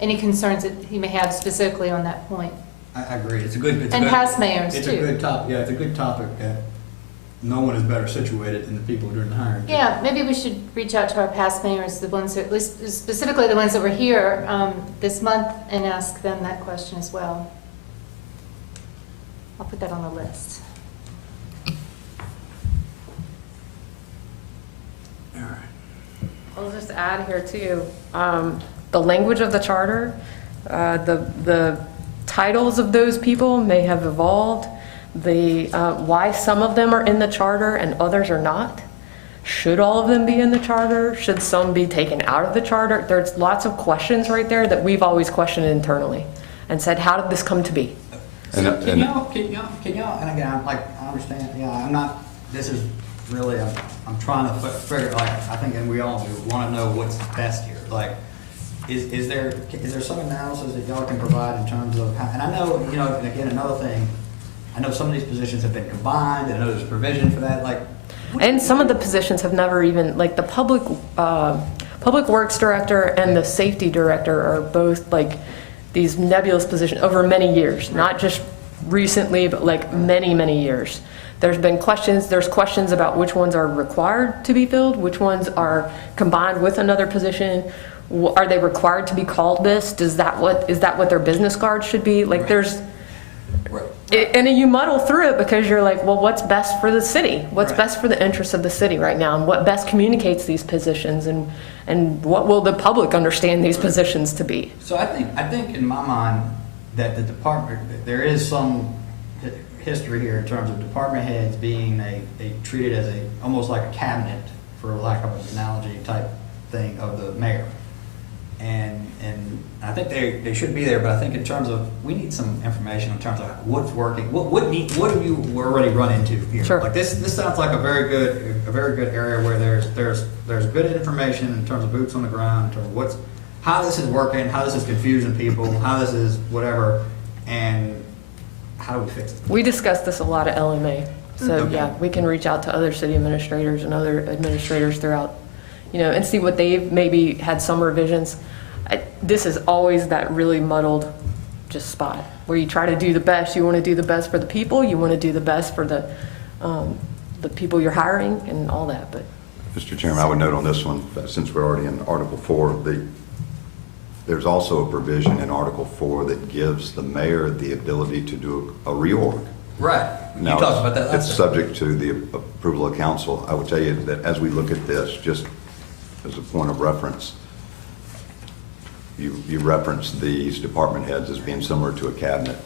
any concerns that he may have specifically on that point. I agree. It's a good past mayors, it's too. a good topic. Yeah, it's a good topic that no one is better situated than the people doing the hiring. Yeah, maybe we should reach out to our past mayors, the ones that, at least specifically the ones that were here this month, and ask them that question as well. I'll put that on the list. All right. I'll just add here too, the language of the charter, the titles of those people may have evolved, why some of them are in the charter and others are not. Should all of them be in the charter? Should some be taken out of the charter? There's lots of questions right there that we've always questioned internally and said, how did this come to be? Can y'all, and again, I understand, I'm not, this is really, I'm trying to figure, I think, and we all do, want to know what's best here. Is there some analysis that y'all can provide in terms of how, and I know, and again, another thing, I know some of these positions have been combined, and I know there's provision for that, And some of the positions have never even, like the public Public Works Director and the Safety Director are both like these nebulous positions over many years, not just recently, but like many, many years. There's questions about which ones are required to be filled, which ones are combined with another position. Are they required to be called this? Is that what their business card should be? Like there's, and then you muddle through it because you're like, well, what's best for the city? What's best for the interests of the city right now? And what best communicates these positions? And what will the public understand these positions to be? So I think in my mind that the department, there is some history here in terms of department heads being treated as almost like a cabinet, for lack of an analogy type thing, of the mayor. And I think they should be there, but I think in terms of, we need some information in terms of what's working, what have you already run into here? Sure. Like this sounds like a very good area where there's good information in terms of boots on the ground, in terms of how this is working, how this is confusing people, how this is whatever, and how do we fix it? We discussed this a lot at LMA. So Okay. yeah, we can reach out to other city administrators and other administrators throughout, and see what they've maybe had some revisions. This is always that really muddled just spot where you try to do the best. You want to do the best for the people. You want to do the best for the people you're hiring and all that. But Mr. Chairman, I would note on this one, since we're already in Article 4, there's also a provision in Article 4 that gives the mayor the ability to do a reorg. Right. You Now, talked about that it's last time. subject to the approval of council. I would tell you that as we look at this, just as a point of reference, you referenced these department heads as being similar to a cabinet.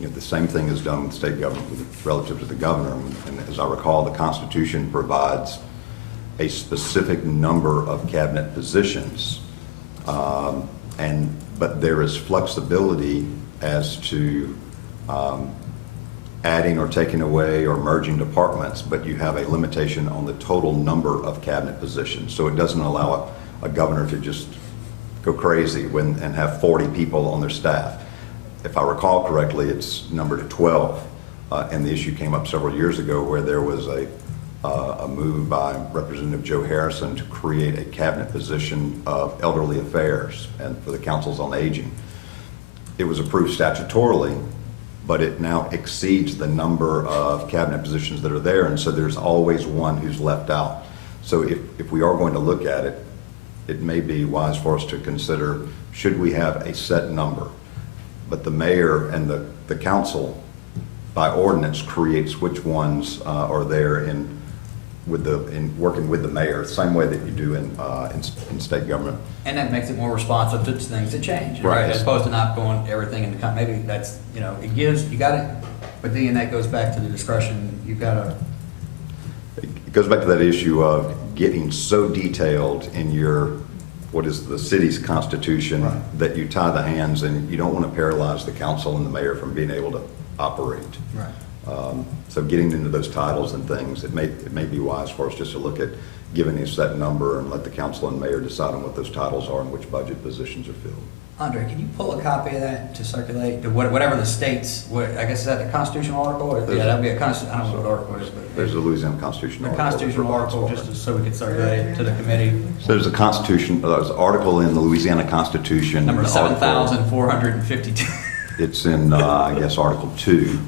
The same thing is done with state government relative to the governor. And as I recall, the Constitution provides a specific number of cabinet positions. But there is flexibility as to adding or taking away or merging departments, but you have a limitation on the total number of cabinet positions. So it doesn't allow a governor to just go crazy and have 40 people on their staff. If I recall correctly, it's numbered at 12. And the issue came up several years ago where there was a move by Representative Joe Harrison to create a cabinet position of elderly affairs and for the councils on aging. It was approved statutorily, but it now exceeds the number of cabinet positions that are there, and so there's always one who's left out. So if we are going to look at it, it may be wise for us to consider, should we have a set number? But the mayor and the council, by ordinance, creates which ones are there in working with the mayor, same way that you do in state government. And that makes it more responsive to things that change, Right. right? As opposed to not going everything in the, maybe that's, it gives, you got it, but then that goes back to the discretion, you've got to. It goes back to that issue of getting so detailed in what is the city's constitution, Right. that you tie the hands and you don't want to paralyze the council and the mayor from being able to operate. Right. So getting into those titles and things, it may be wise for us just to look at giving a set number and let the council and mayor decide on what those titles are and which budget positions are filled. Andre, can you pull a copy of that to circulate, to whatever the states, I guess is that the constitutional article? Or, yeah, that'd be a I don't know what article it is, but. There's a Louisiana Constitution The article. that constitutional provides article, for it. just so we can circulate it to the committee. So there's there's an article in the Louisiana Constitution. Number Article- 7,452. It's in, I guess, Article 2,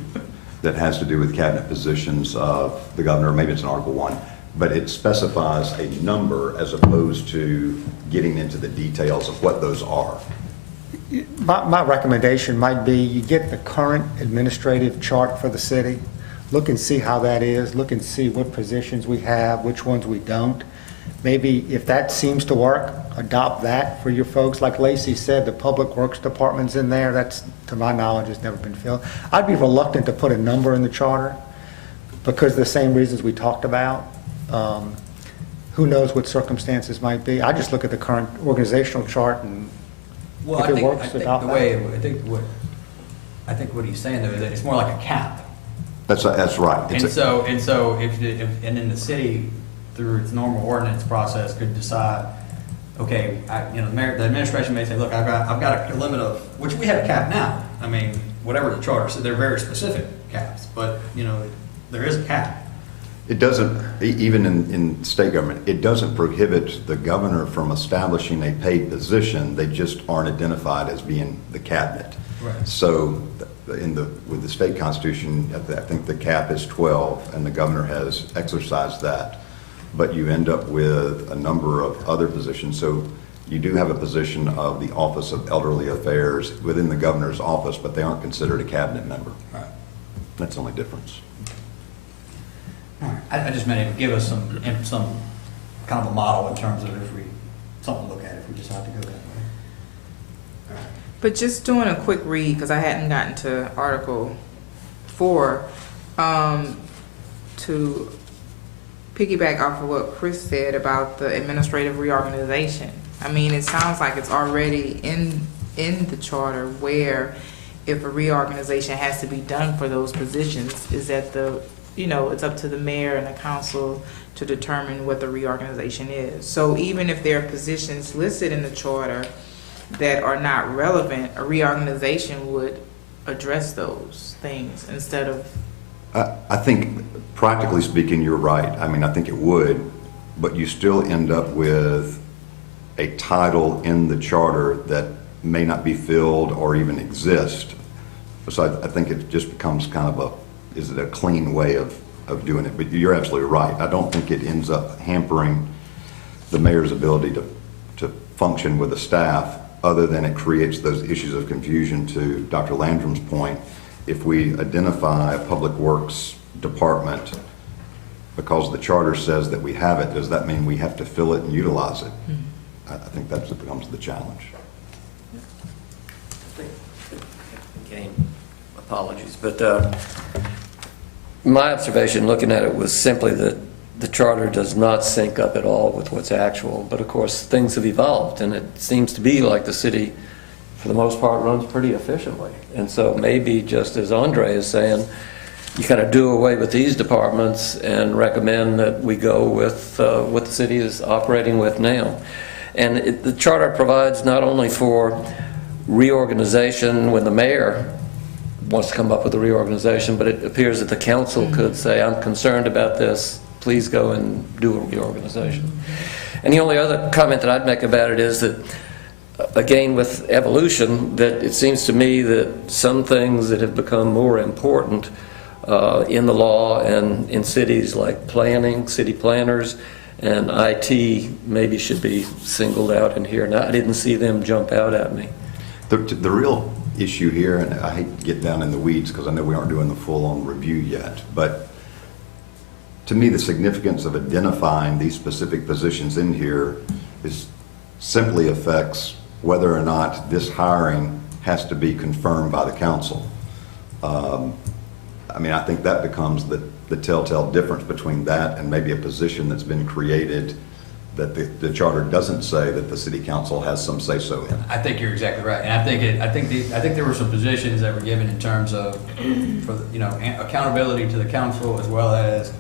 that has to do with cabinet positions of the governor, maybe it's in Article 1, but it specifies a number as opposed to getting into the details of what those are. My recommendation might be you get the current administrative chart for the city, look and see how that is, look and see what positions we have, which ones we don't. Maybe if that seems to work, adopt that for your folks. Like Lacey said, the Public Works Department's in there. That's, to my knowledge, has never been filled. I'd be reluctant to put a number in the charter because of the same reasons we talked about. Who knows what circumstances might be. I just look at the current organizational chart and Well, if it works, I think adopt the that. way, I think what he's saying though is that it's more like a cap. That's right. It's And a- so if and then the city, through its normal ordinance process, could decide, okay, the administration may say, look, I've got a limit of, which we have a cap now. I mean, whatever the charter, so they're very specific caps, but, there is a cap. It doesn't, even in state government, it doesn't prohibit the governor from establishing a paid position. They just aren't identified as being the cabinet. Right. So with the state constitution, I think the cap is 12, and the governor has exercised that. But you end up with a number of other positions. So you do have a position of the Office of Elderly Affairs within the governor's office, but they aren't considered a cabinet member. Right. That's the only difference. All right. I just meant it would give us some kind of a model in terms of something to look at if we decide to go that way. All right. But just doing a quick read, because I hadn't gotten to Article 4, to piggyback off of what Chris said about the administrative reorganization. I mean, it sounds like it's already in the charter where if a reorganization has to be done for those positions, is that it's up to the mayor and the council to determine what the reorganization is. So even if there are positions listed in the charter that are not relevant, a reorganization would address those things instead of. I think, practically speaking, you're right. I mean, I think it would, but you still end up with a title in the charter that may not be filled or even exist. So I think it just becomes kind of is it a clean way of doing it? But you're absolutely right. I don't think it ends up hampering the mayor's ability to function with the staff, other than it creates those issues of confusion. To Dr. Landrum's point, if we identify a public works department because the charter says that we have it, does that mean we have to fill it and utilize it? I think that's what becomes the challenge. Again, apologies, but my observation looking at it was simply that the charter does not sync up at all with what's actual. But of course, things have evolved, and it seems to be like the city, for the most part, runs pretty efficiently. And so maybe, just as Andre is saying, you kind of do away with these departments and recommend that we go with what the city is operating with now. And the charter provides not only for reorganization when the mayor wants to come up with a reorganization, but it appears that the council could say, I'm concerned about this, please go and do a reorganization. And the only other comment that I'd make about it is that, again, with evolution, that it seems to me that some things that have become more important in the law and in cities, like planning, city planners, and IT, maybe should be singled out in here. And I didn't see them jump out at me. The real issue here, and I hate to get down in the weeds because I know we aren't doing the full-on review yet, but to me, the significance of identifying these specific positions in here is simply affects whether or not this hiring has to be confirmed by the council. I mean, I think that becomes the telltale difference between that and maybe a position that's been created that the charter doesn't say that the city council has some say-so in. I think you're exactly right, and I think there were some positions that were given in terms of accountability to the council, as well as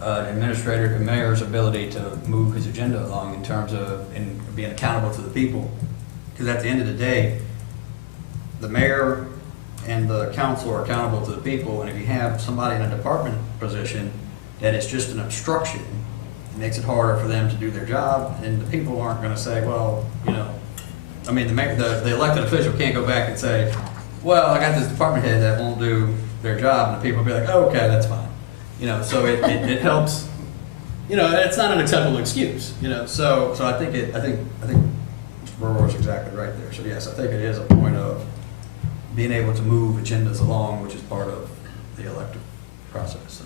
administrator and mayor's ability to move his agenda along in terms of being accountable to the people. Because at the end of the day, the mayor and the council are accountable to the people, and if you have somebody in a department position that is just an obstruction, it makes it harder for them to do their job, and the people aren't going to say, well, I mean, the elected official can't go back and say, well, I got this department head that won't do their job, and the people will be like, oh, okay, that's fine. So it helps. It's not an acceptable excuse. So I think Mr. Burrow is exactly right there. So yes, I think it is a point of being able to move agendas along, which is part of the elective process.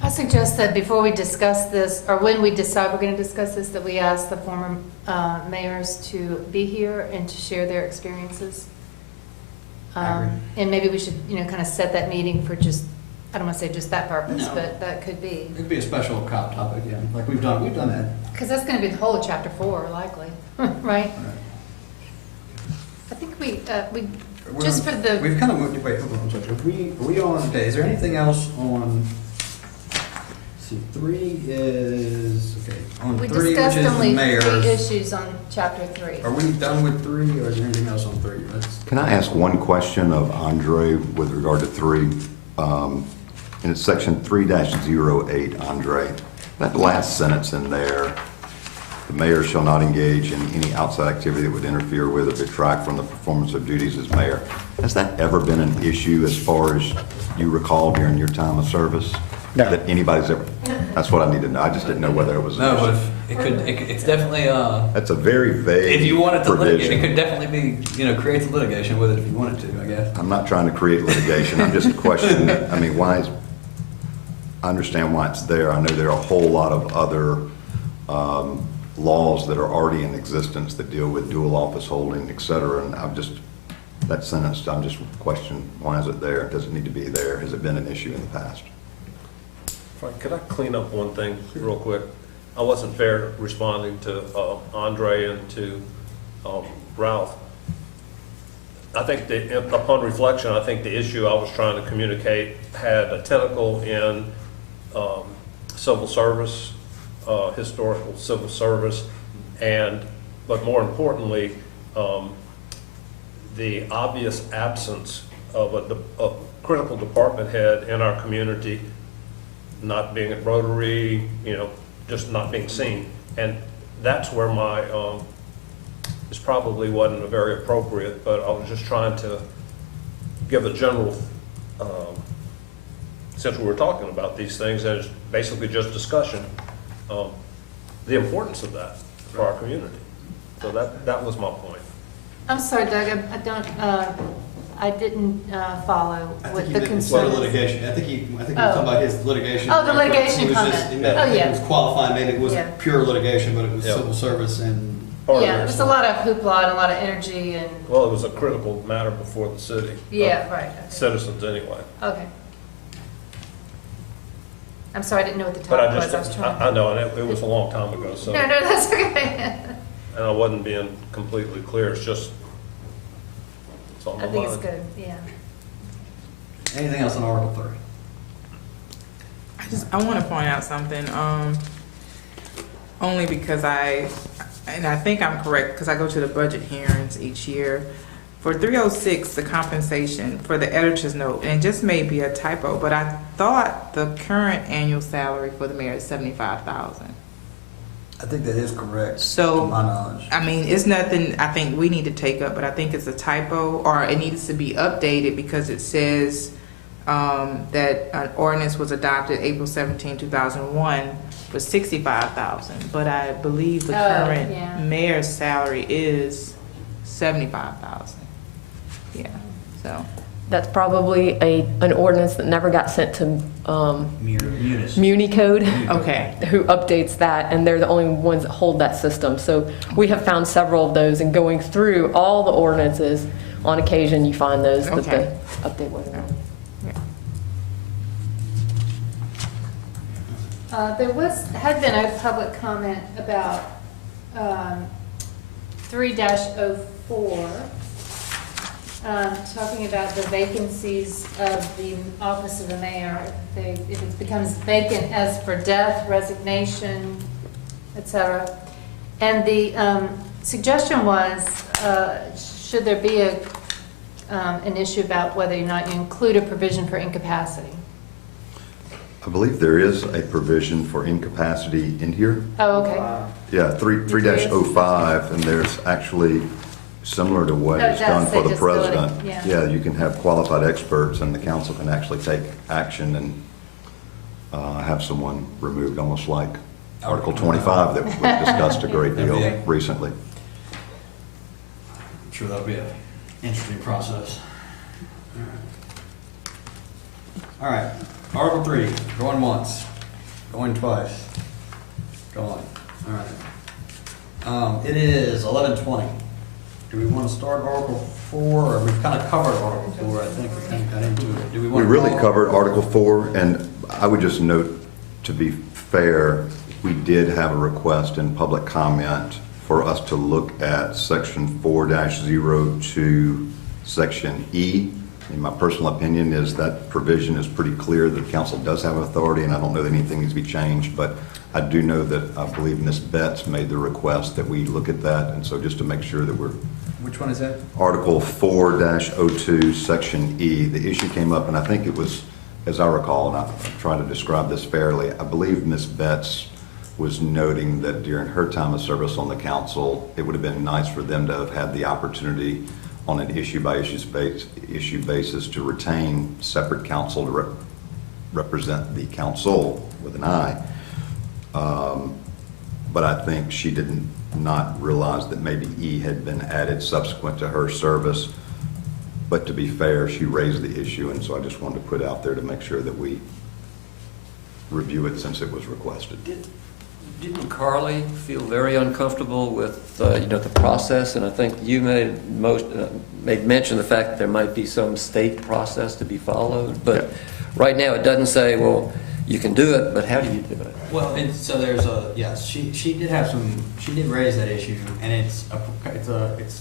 I suggest that before we discuss this, or when we decide we're going to discuss this, that we ask the former mayors to be here and to share their experiences. And maybe we should, kind of set that meeting for just, I don't want to say just that purpose, No. but that could be. It could be a special topic, yeah. Like we've done that. Because that's going to be the whole of chapter 4, likely, right? I think just for the. We've kind of moved. Wait, hold on. I'm sorry. Are we on? Okay. Is there anything else on? See, 3 is okay. On We 3, which discussed is the only 3 mayor's. issues on chapter 3. Are we done with 3, or is there anything else on 3? Can I ask one question of Andre with regard to 3? And it's section 3-08, Andre. That last sentence in there, the mayor shall not engage in any outside activity that would interfere with or detract from the performance of duties as mayor. Has that ever been an issue as far as you recall during your time of service? No. That anybody's ever, that's what I need to know. I just didn't know whether it was an No, but issue. it's definitely, That's a very vague if you wanted to litigate, it provision. could definitely be, create the litigation with it if you wanted to, I guess. I'm not trying to create litigation. I'm just questioning, I mean, why is, I understand why it's there. I know there are a whole lot of other laws that are already in existence that deal with dual office holding, et cetera, and I'm just, that sentence, I'm just questioning, why is it there? Does it need to be there? Has it been an issue in the past? Frank, could I clean up one thing real quick? I wasn't fair responding to Andre and to Ralph. I think that upon reflection, I think the issue I was trying to communicate had a tentacle in civil service, historical civil service, but more importantly, the obvious absence of a critical department head in our community, not being at Rotary, just not being seen. And that's where my, this probably wasn't very appropriate, but I was just trying to give a general, since we were talking about these things, and it's basically just discussion, the importance of that for our community. So that was my point. I'm sorry, Doug, I didn't follow I what think the he meant concern is. litigation. I think he was Oh. talking about his litigation. Oh, the litigation He was just- comment. he meant- Oh, I think yeah. It was qualifying, maybe it Yeah. wasn't pure litigation, but it was Yeah. civil service and. Part of Yeah, it. it was a lot of hoopla and a lot of energy and, Well, it was a critical matter before the city. yeah, right. Citizens anyway. Okay. I'm sorry, I didn't know what the But topic I was. I was just, trying. I know, and it was a long time ago, so, No, no, that's okay. and I wasn't being completely clear, it's just, it's on my I mind. think it's good, yeah. Anything else on Article 3? I want to point out something, only because I think I'm correct, because I go to the budget hearings each year. For 306, the compensation for the editor's note, and it just may be a typo, but I thought the current annual salary for the mayor is $75,000. I think that is correct, So- to my knowledge. I mean, it's nothing I think we need to take up, but I think it's a typo, or it needs to be updated because it says that an ordinance was adopted April 17, 2001 for $65,000, but I believe the Oh, current yeah. mayor's salary is $75,000. Yeah, so. That's probably an ordinance that never got sent to Munis. Muni Code, Okay. who updates that, and they're the only ones that hold that system. So we have found several of those, and going through all the ordinances, on occasion you find those that Okay. the update wasn't on. There had been a public comment about 3-04, talking about the vacancies of the office of the mayor. If it becomes vacant as for death, resignation, et cetera. And the suggestion was, should there be an issue about whether or not you include a provision for incapacity? I believe there is a provision for incapacity in here. Oh, okay. Yeah, 3-05, and there's actually, similar to what No, is it done does for say the disability, president. yeah. Yeah, you can have qualified experts, and the council can actually take action and have someone removed, almost like Article 25 that was discussed a great deal Yeah. recently. I'm sure that'll be an interesting process. All right, Article 3, going once, going twice, going, all right. It is 11:20. Do we want to start Article 4, or we've kind of covered Article 4, I think, we kind of got into it. Do we We want to? really covered Article 4, and I would just note, to be fair, we did have a request in public comment for us to look at Section 4-02, Section E. And my personal opinion is that provision is pretty clear that the council does have authority, and I don't know that anything needs to be changed, but I do know that I believe Ms. Betts made the request that we look at that, and so just to make sure that we're Which one is that? Article 4-02, Section E. The issue came up, and I think it was as I recall, and I'm trying to describe this fairly, I believe Ms. Betts was noting that during her time of service on the council, it would have been nice for them to have had the opportunity on an issue basis to retain separate counsel to represent the council with an I. But I think she did not realize that maybe E had been added subsequent to her service. But to be fair, she raised the issue, and so I just wanted to put out there to make sure that we review it since it was requested. Didn't Carly feel very uncomfortable with, the process? And I think you made mention of the fact that there might be some state process to be followed. But right now, it doesn't say, well, you can do it, but how do you do it? Well, and so there's yes, she did have she did raise that issue, and it's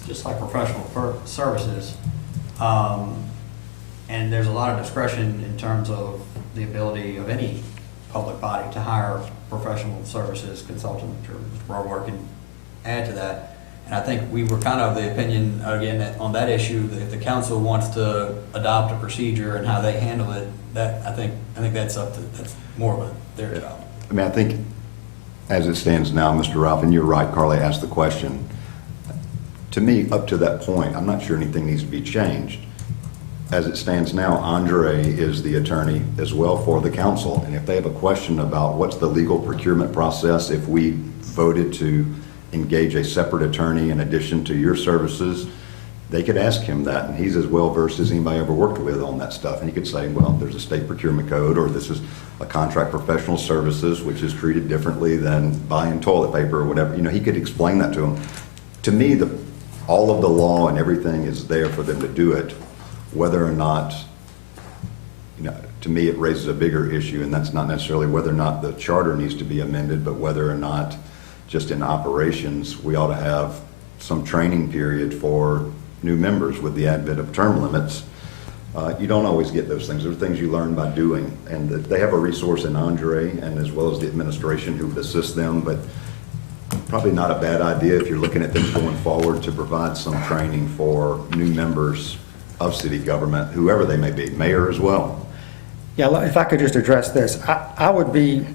just like professional services. And there's a lot of discretion in terms of the ability of any public body to hire professional services consultant, or Mr. Broadwater can add to that. And I think we were kind of the opinion, again, that on that issue, that if the council wants to adopt a procedure and how they handle it, that I think that's more of their job. I mean, I think as it stands now, Mr. Ralph, and you're right, Carly asked the question. To me, up to that point, I'm not sure anything needs to be changed. As it stands now, Andre is the attorney as well for the council, and if they have a question about what's the legal procurement process, if we voted to engage a separate attorney in addition to your services, they could ask him that, and he's as well versed as anybody ever worked with on that stuff. And he could say, well, there's a state procurement code, or this is a contract professional services, which is treated differently than buying toilet paper or whatever. He could explain that to him. To me, all of the law and everything is there for them to do it. Whether or not, to me, it raises a bigger issue, and that's not necessarily whether or not the charter needs to be amended, but whether or not, just in operations, we ought to have some training period for new members with the advent of term limits. You don't always get those things. There are things you learn by doing, and they have a resource in Andre, and as well as the administration who would assist them, but probably not a bad idea if you're looking at things going forward to provide some training for new members of city government, whoever they may be, mayor as well. Yeah, if I could just address this, I would be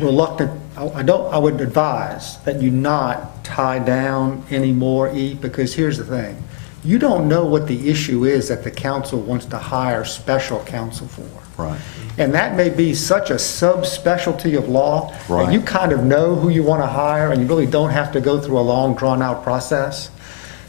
reluctant, I would advise that you not tie down any more, E, because here's the thing. You don't know what the issue is that the council wants to hire special counsel for. Right. And that may be such a subspecialty of law that Right. you kind of know who you want to hire, and you really don't have to go through a long, drawn-out process.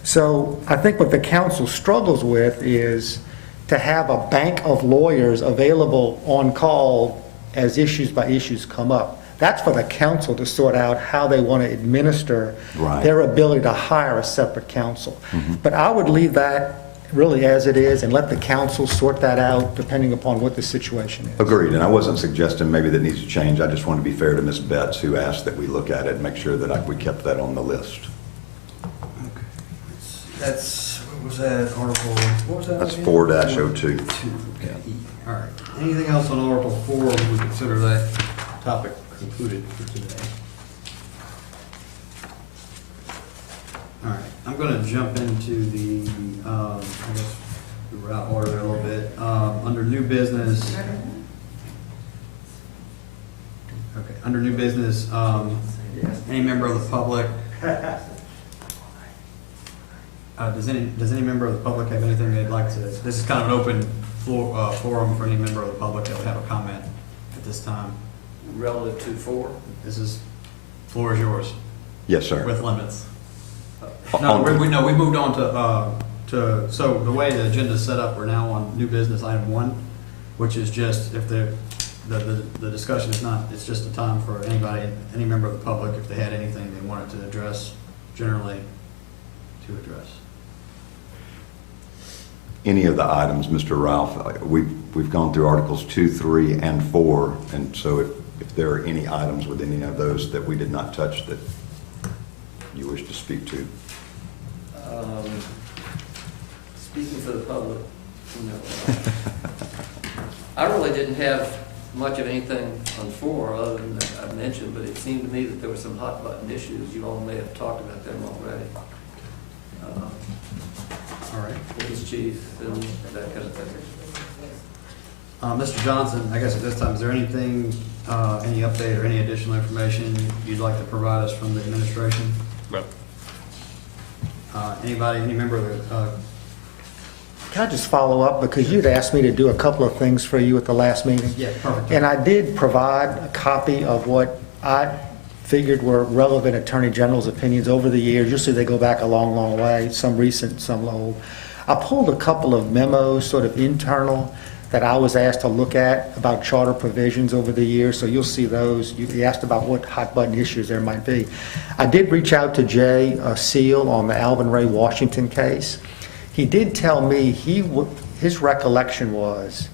So I think what the council struggles with is to have a bank of lawyers available on call as issues by issues come up. That's for the council to sort out how they want to administer Right. their ability to hire a separate counsel. But I would leave that really as it is and let the council sort that out depending upon what the situation is. Agreed, and I wasn't suggesting maybe that needs to change. I just want to be fair to Ms. Betts, who asked that we look at it and make sure that we kept that on the list. That's, what was that, Article, what was that? That's again? 4-02. Okay, all right. Anything else on Article 4, we consider that topic concluded for today? All right, I'm gonna jump into the, I guess, we're out of order there a little bit. Under new business. Okay, under new business, any member of the public, does any member of the public have anything they'd like to, this is kind of an open forum for any member of the public that would have a comment at this time. Relative to 4? Floor is yours, Yes, sir. with limits. No, we moved on so the way the agenda's set up, we're now on new business item 1, which is just if the discussion is not, it's just a time for anybody, any member of the public, if they had anything they wanted to address generally, to address. Any of the items, Mr. Ralph, we've gone through Articles 2, 3, and 4, and so if there are any items with any of those that we did not touch that you wish to speak to. Speaking for the public, I really didn't have much of anything on 4 other than that I mentioned, but it seemed to me that there were some hot button issues. You all may have talked about them already. All right. Police chief and that kind of thing. Mr. Johnson, I guess at this time, is there anything, any update or any additional information you'd like to provide us from the administration? No. Anybody, any member of the, Can I just follow up, because you'd asked me to do a couple of things for you at the last meeting? yeah, perfect. And I did provide a copy of what I figured were relevant Attorney General's opinions over the years. Usually they go back a long, long way, some recent, some old. I pulled a couple of memos, sort of internal, that I was asked to look at about charter provisions over the years, so you'll see those. You asked about what hot button issues there might be. I did reach out to Jay Seal on the Alvin Ray Washington case. He did tell me his recollection was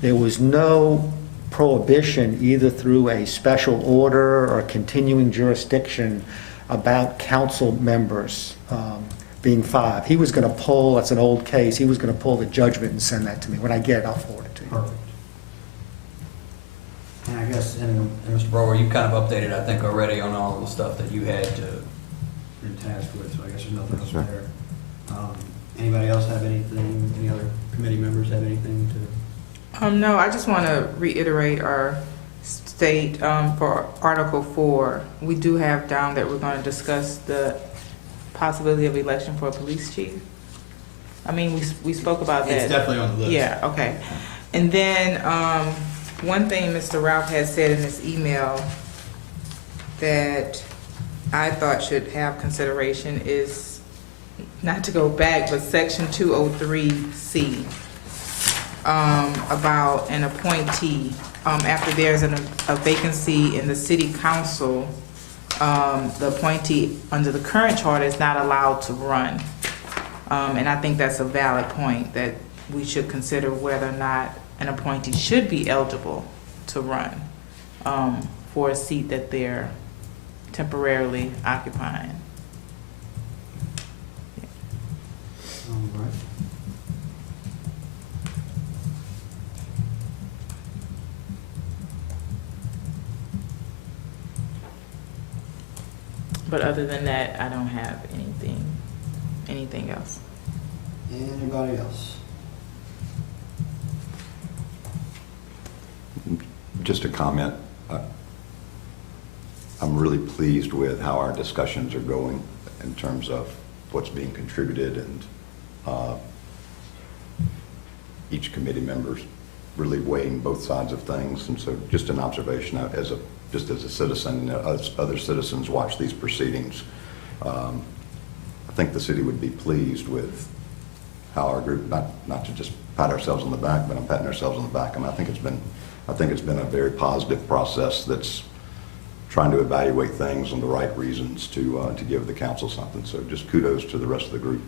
there was no prohibition either through a special order or continuing jurisdiction about council members being 5. He was going to pull, that's an old case, he was going to pull the judgment and send that to me. When I get it, I'll forward it to you. Perfect. And I guess, and Mr. Brower, you kind of updated, I think, already on all the stuff that you had to, been tasked with, so I guess there's nothing else Sure. there. Anybody else have anything, any other committee members have anything to? No, I just want to reiterate or state for Article 4, we do have down that we're going to discuss the possibility of election for a police chief. I mean, we spoke about that. It's definitely on the list. Yeah, okay. And then, one thing Mr. Ralph has said in his email that I thought should have consideration is, not to go back, but Section 203C, about an appointee. After there's a vacancy in the city council, the appointee under the current charter is not allowed to run. And I think that's a valid point, that we should consider whether or not an appointee should be eligible to run for a seat that they're temporarily occupying. All right. But other than that, I don't have anything else. Anybody else? Just a comment. I'm really pleased with how our discussions are going in terms of what's being contributed, and each committee member's really weighing both sides of things. And so just an observation, just as a citizen, as other citizens watch these proceedings, I think the city would be pleased with how our group, not to just pat ourselves on the back, but I'm patting ourselves on the back. And I think it's been a very positive process that's trying to evaluate things on the right reasons to give the council something. So just kudos to the rest of the group.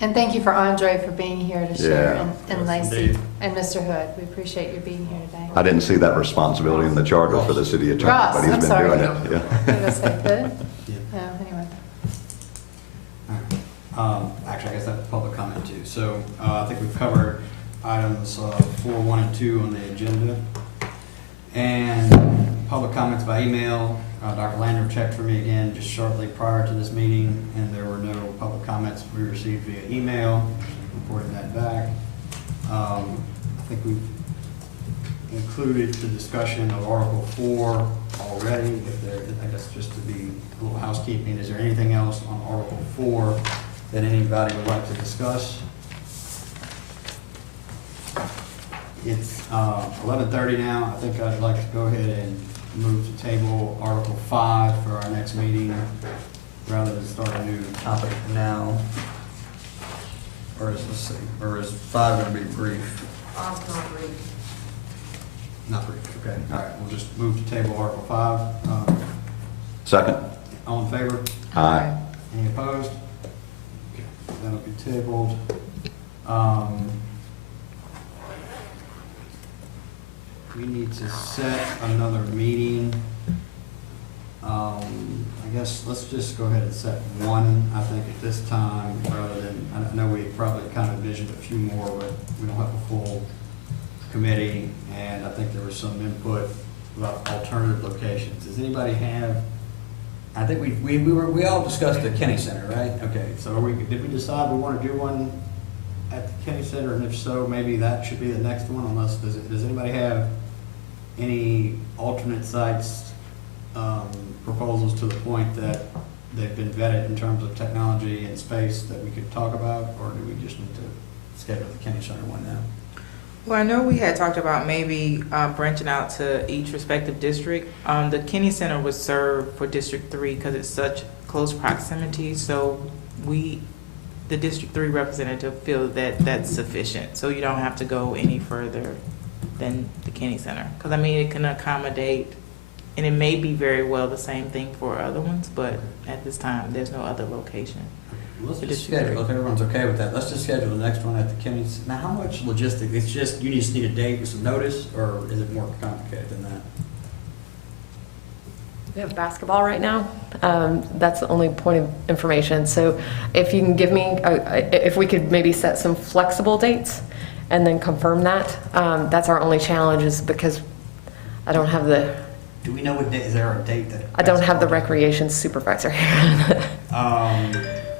And thank you for Andre for being here to share, Yeah. and Yes, Lacey, indeed. and Mr. Hood. We appreciate your being here today. I didn't see that responsibility in the charter for the city attorney, Ross, but he's I'm been sorry. doing it. Yeah. Did I say Hood? Yeah. No, anyway. All right. Actually, I guess that's public comment too. So I think we've covered items 4, 1, and 2 on the agenda. And public comments by email. Dr. Landrum checked for me again just shortly prior to this meeting, and there were no public comments we received via email. Reported that back. I think we've included the discussion of Article 4 already. If there, I guess just to be a little housekeeping, is there anything else on Article 4 that anybody would like to discuss? It's 11:30 now. I think I'd like to go ahead and move to table Article 5 for our next meeting rather than start a new topic now. Or is, let's see, or is 5 going to be brief? Not brief. Not brief, okay. All right, we'll just move to table Article 5. Second? All in favor? Aye. Any opposed? That'll be tabled. We need to set another meeting. I guess let's just go ahead and set one, I think, at this time, rather than, I know we probably kind of envisioned a few more, but we don't have a full committee, and I think there was some input about alternative locations. Does anybody have, I think we all discussed the Kenny Center, right? Okay, so did we decide we want to do one at the Kenny Center, and if so, maybe that should be the next one, unless, does anybody have any alternate sites, proposals to the point that they've been vetted in terms of technology and space that we could talk about, or do we just need to schedule the Kenny Center one now? Well, I know we had talked about maybe branching out to each respective district. The Kenny Center was served for District 3 because it's such close proximity, so the District 3 representative feel that that's sufficient, so you don't have to go any further than the Kenny Center. Because, I mean, it can accommodate, and it may be very well the same thing for other ones, but at this time, there's no other location. Let's For just District schedule, if everyone's okay with that, let's just schedule the next one at the Kenny's. Now, how much logistics, it's just, you just need a date with some notice, or is it more complicated than that? We have basketball right now. That's the only point of information. So if you can give me, if we could maybe set some flexible dates and then confirm that, that's our only challenge is because I don't have the, Do we know what date, is there a date that? I don't have the recreation supervisor here.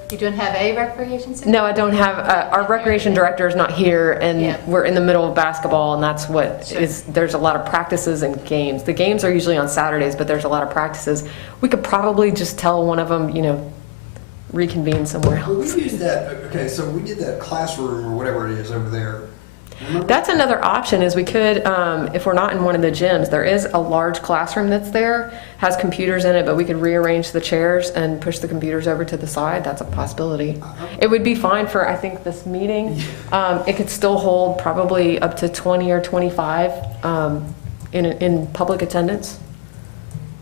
You don't have a recreation center? No, I don't have, our recreation director is not here, Yeah. and we're in the middle of basketball, and that's what Sure. is, there's a lot of practices and games. The games are usually on Saturdays, but there's a lot of practices. We could probably just tell one of them, reconvene somewhere Well, we else. used that, okay, so we did that classroom or whatever it is over there. Remember? That's another option, is we could, if we're not in one of the gyms, there is a large classroom that's there, has computers in it, but we could rearrange the chairs and push the computers over to the side. That's a possibility. It would be fine for, I think, this meeting. It could still hold probably up to 20 or 25 in public attendance.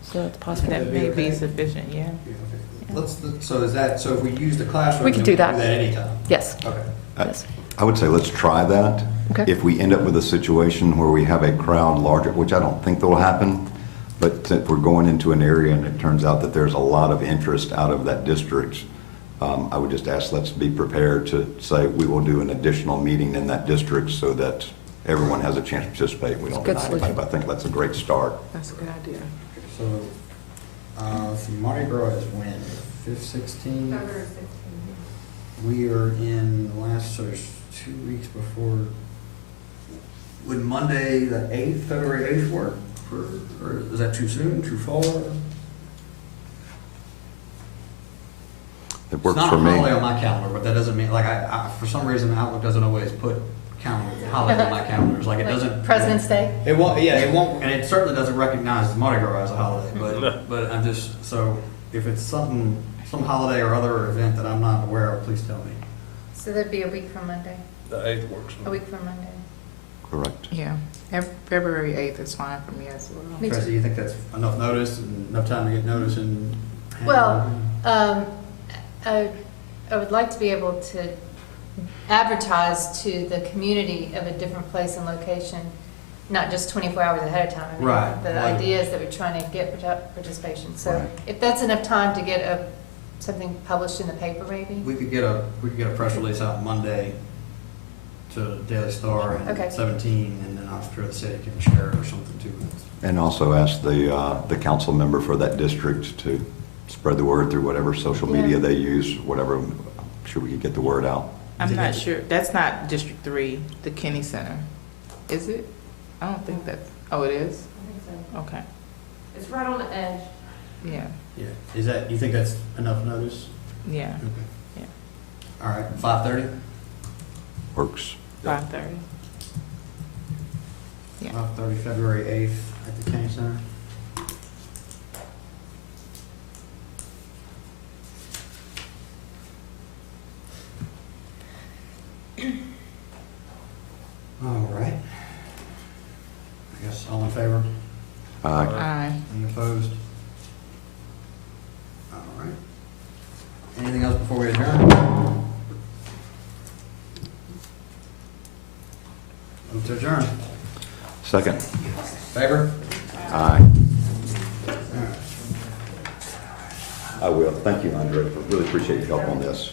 So it's possible. That may be sufficient, yeah. Yeah, okay. So is that, so if we use the classroom? We could then do that. Do that anytime? Yes, Okay. yes. I would say let's try that. Okay. If we end up with a situation where we have a crowd larger, which I don't think will happen, but if we're going into an area and it turns out that there's a lot of interest out of that district, I would just ask, let's be prepared to say we will do an additional meeting in that district so that everyone has a chance to participate. We don't Good deny anybody, but I think that's a great start. That's a good idea. So, let's see, Mardi Gras is when? 5th, 16th? We are in the last, so there's 2 weeks before. Would Monday, the 8th, February 8th work? Or is that too soon, too far? It works for It's not a me. holiday on my calendar, but that doesn't mean, like, I for some reason, Outlook doesn't always put holidays on my calendars, like it doesn't. President's Day? It won't, yeah, it won't, and it certainly doesn't recognize Mardi Gras as a holiday, but I'm just, so if it's something, some holiday or other event that I'm not aware of, please tell me. So that'd be a week from Monday, The 8th works. for a me. week from Monday. Correct. Yeah, February 8th is fine for me as well. Me too. Tracy, you think that's enough notice and enough time to get notice and? Well, I would like to be able to advertise to the community of a different place and location, not just 24 hours ahead of time. I mean, Right. The Right. idea is that we're trying to get participation. So Right. if that's enough time to get something published in the paper, maybe? We could get a press release out Monday to the Daily Star Okay. and 17, and then I'm sure the city can share it or something too. And also ask the council member for that district to spread the word through whatever social media Yeah. they use, whatever. I'm sure we could get the word out. I'm not sure, that's not District 3, the Kenny Center, is it? I don't think that's, oh, it is? I think so. Okay, It's right on the edge. yeah, Yeah, is that, you think that's enough notice? yeah, Okay. yeah, All right, 5:30? Works. 5:30. Yeah. 5:30, February 8th at the Kenny Center. All right. I guess all in favor? Aye. Any opposed? All right. Anything else before we adjourn? Move to adjourn. Second. Favor? Aye. I will. Thank you, Andre. Really appreciate your help on this.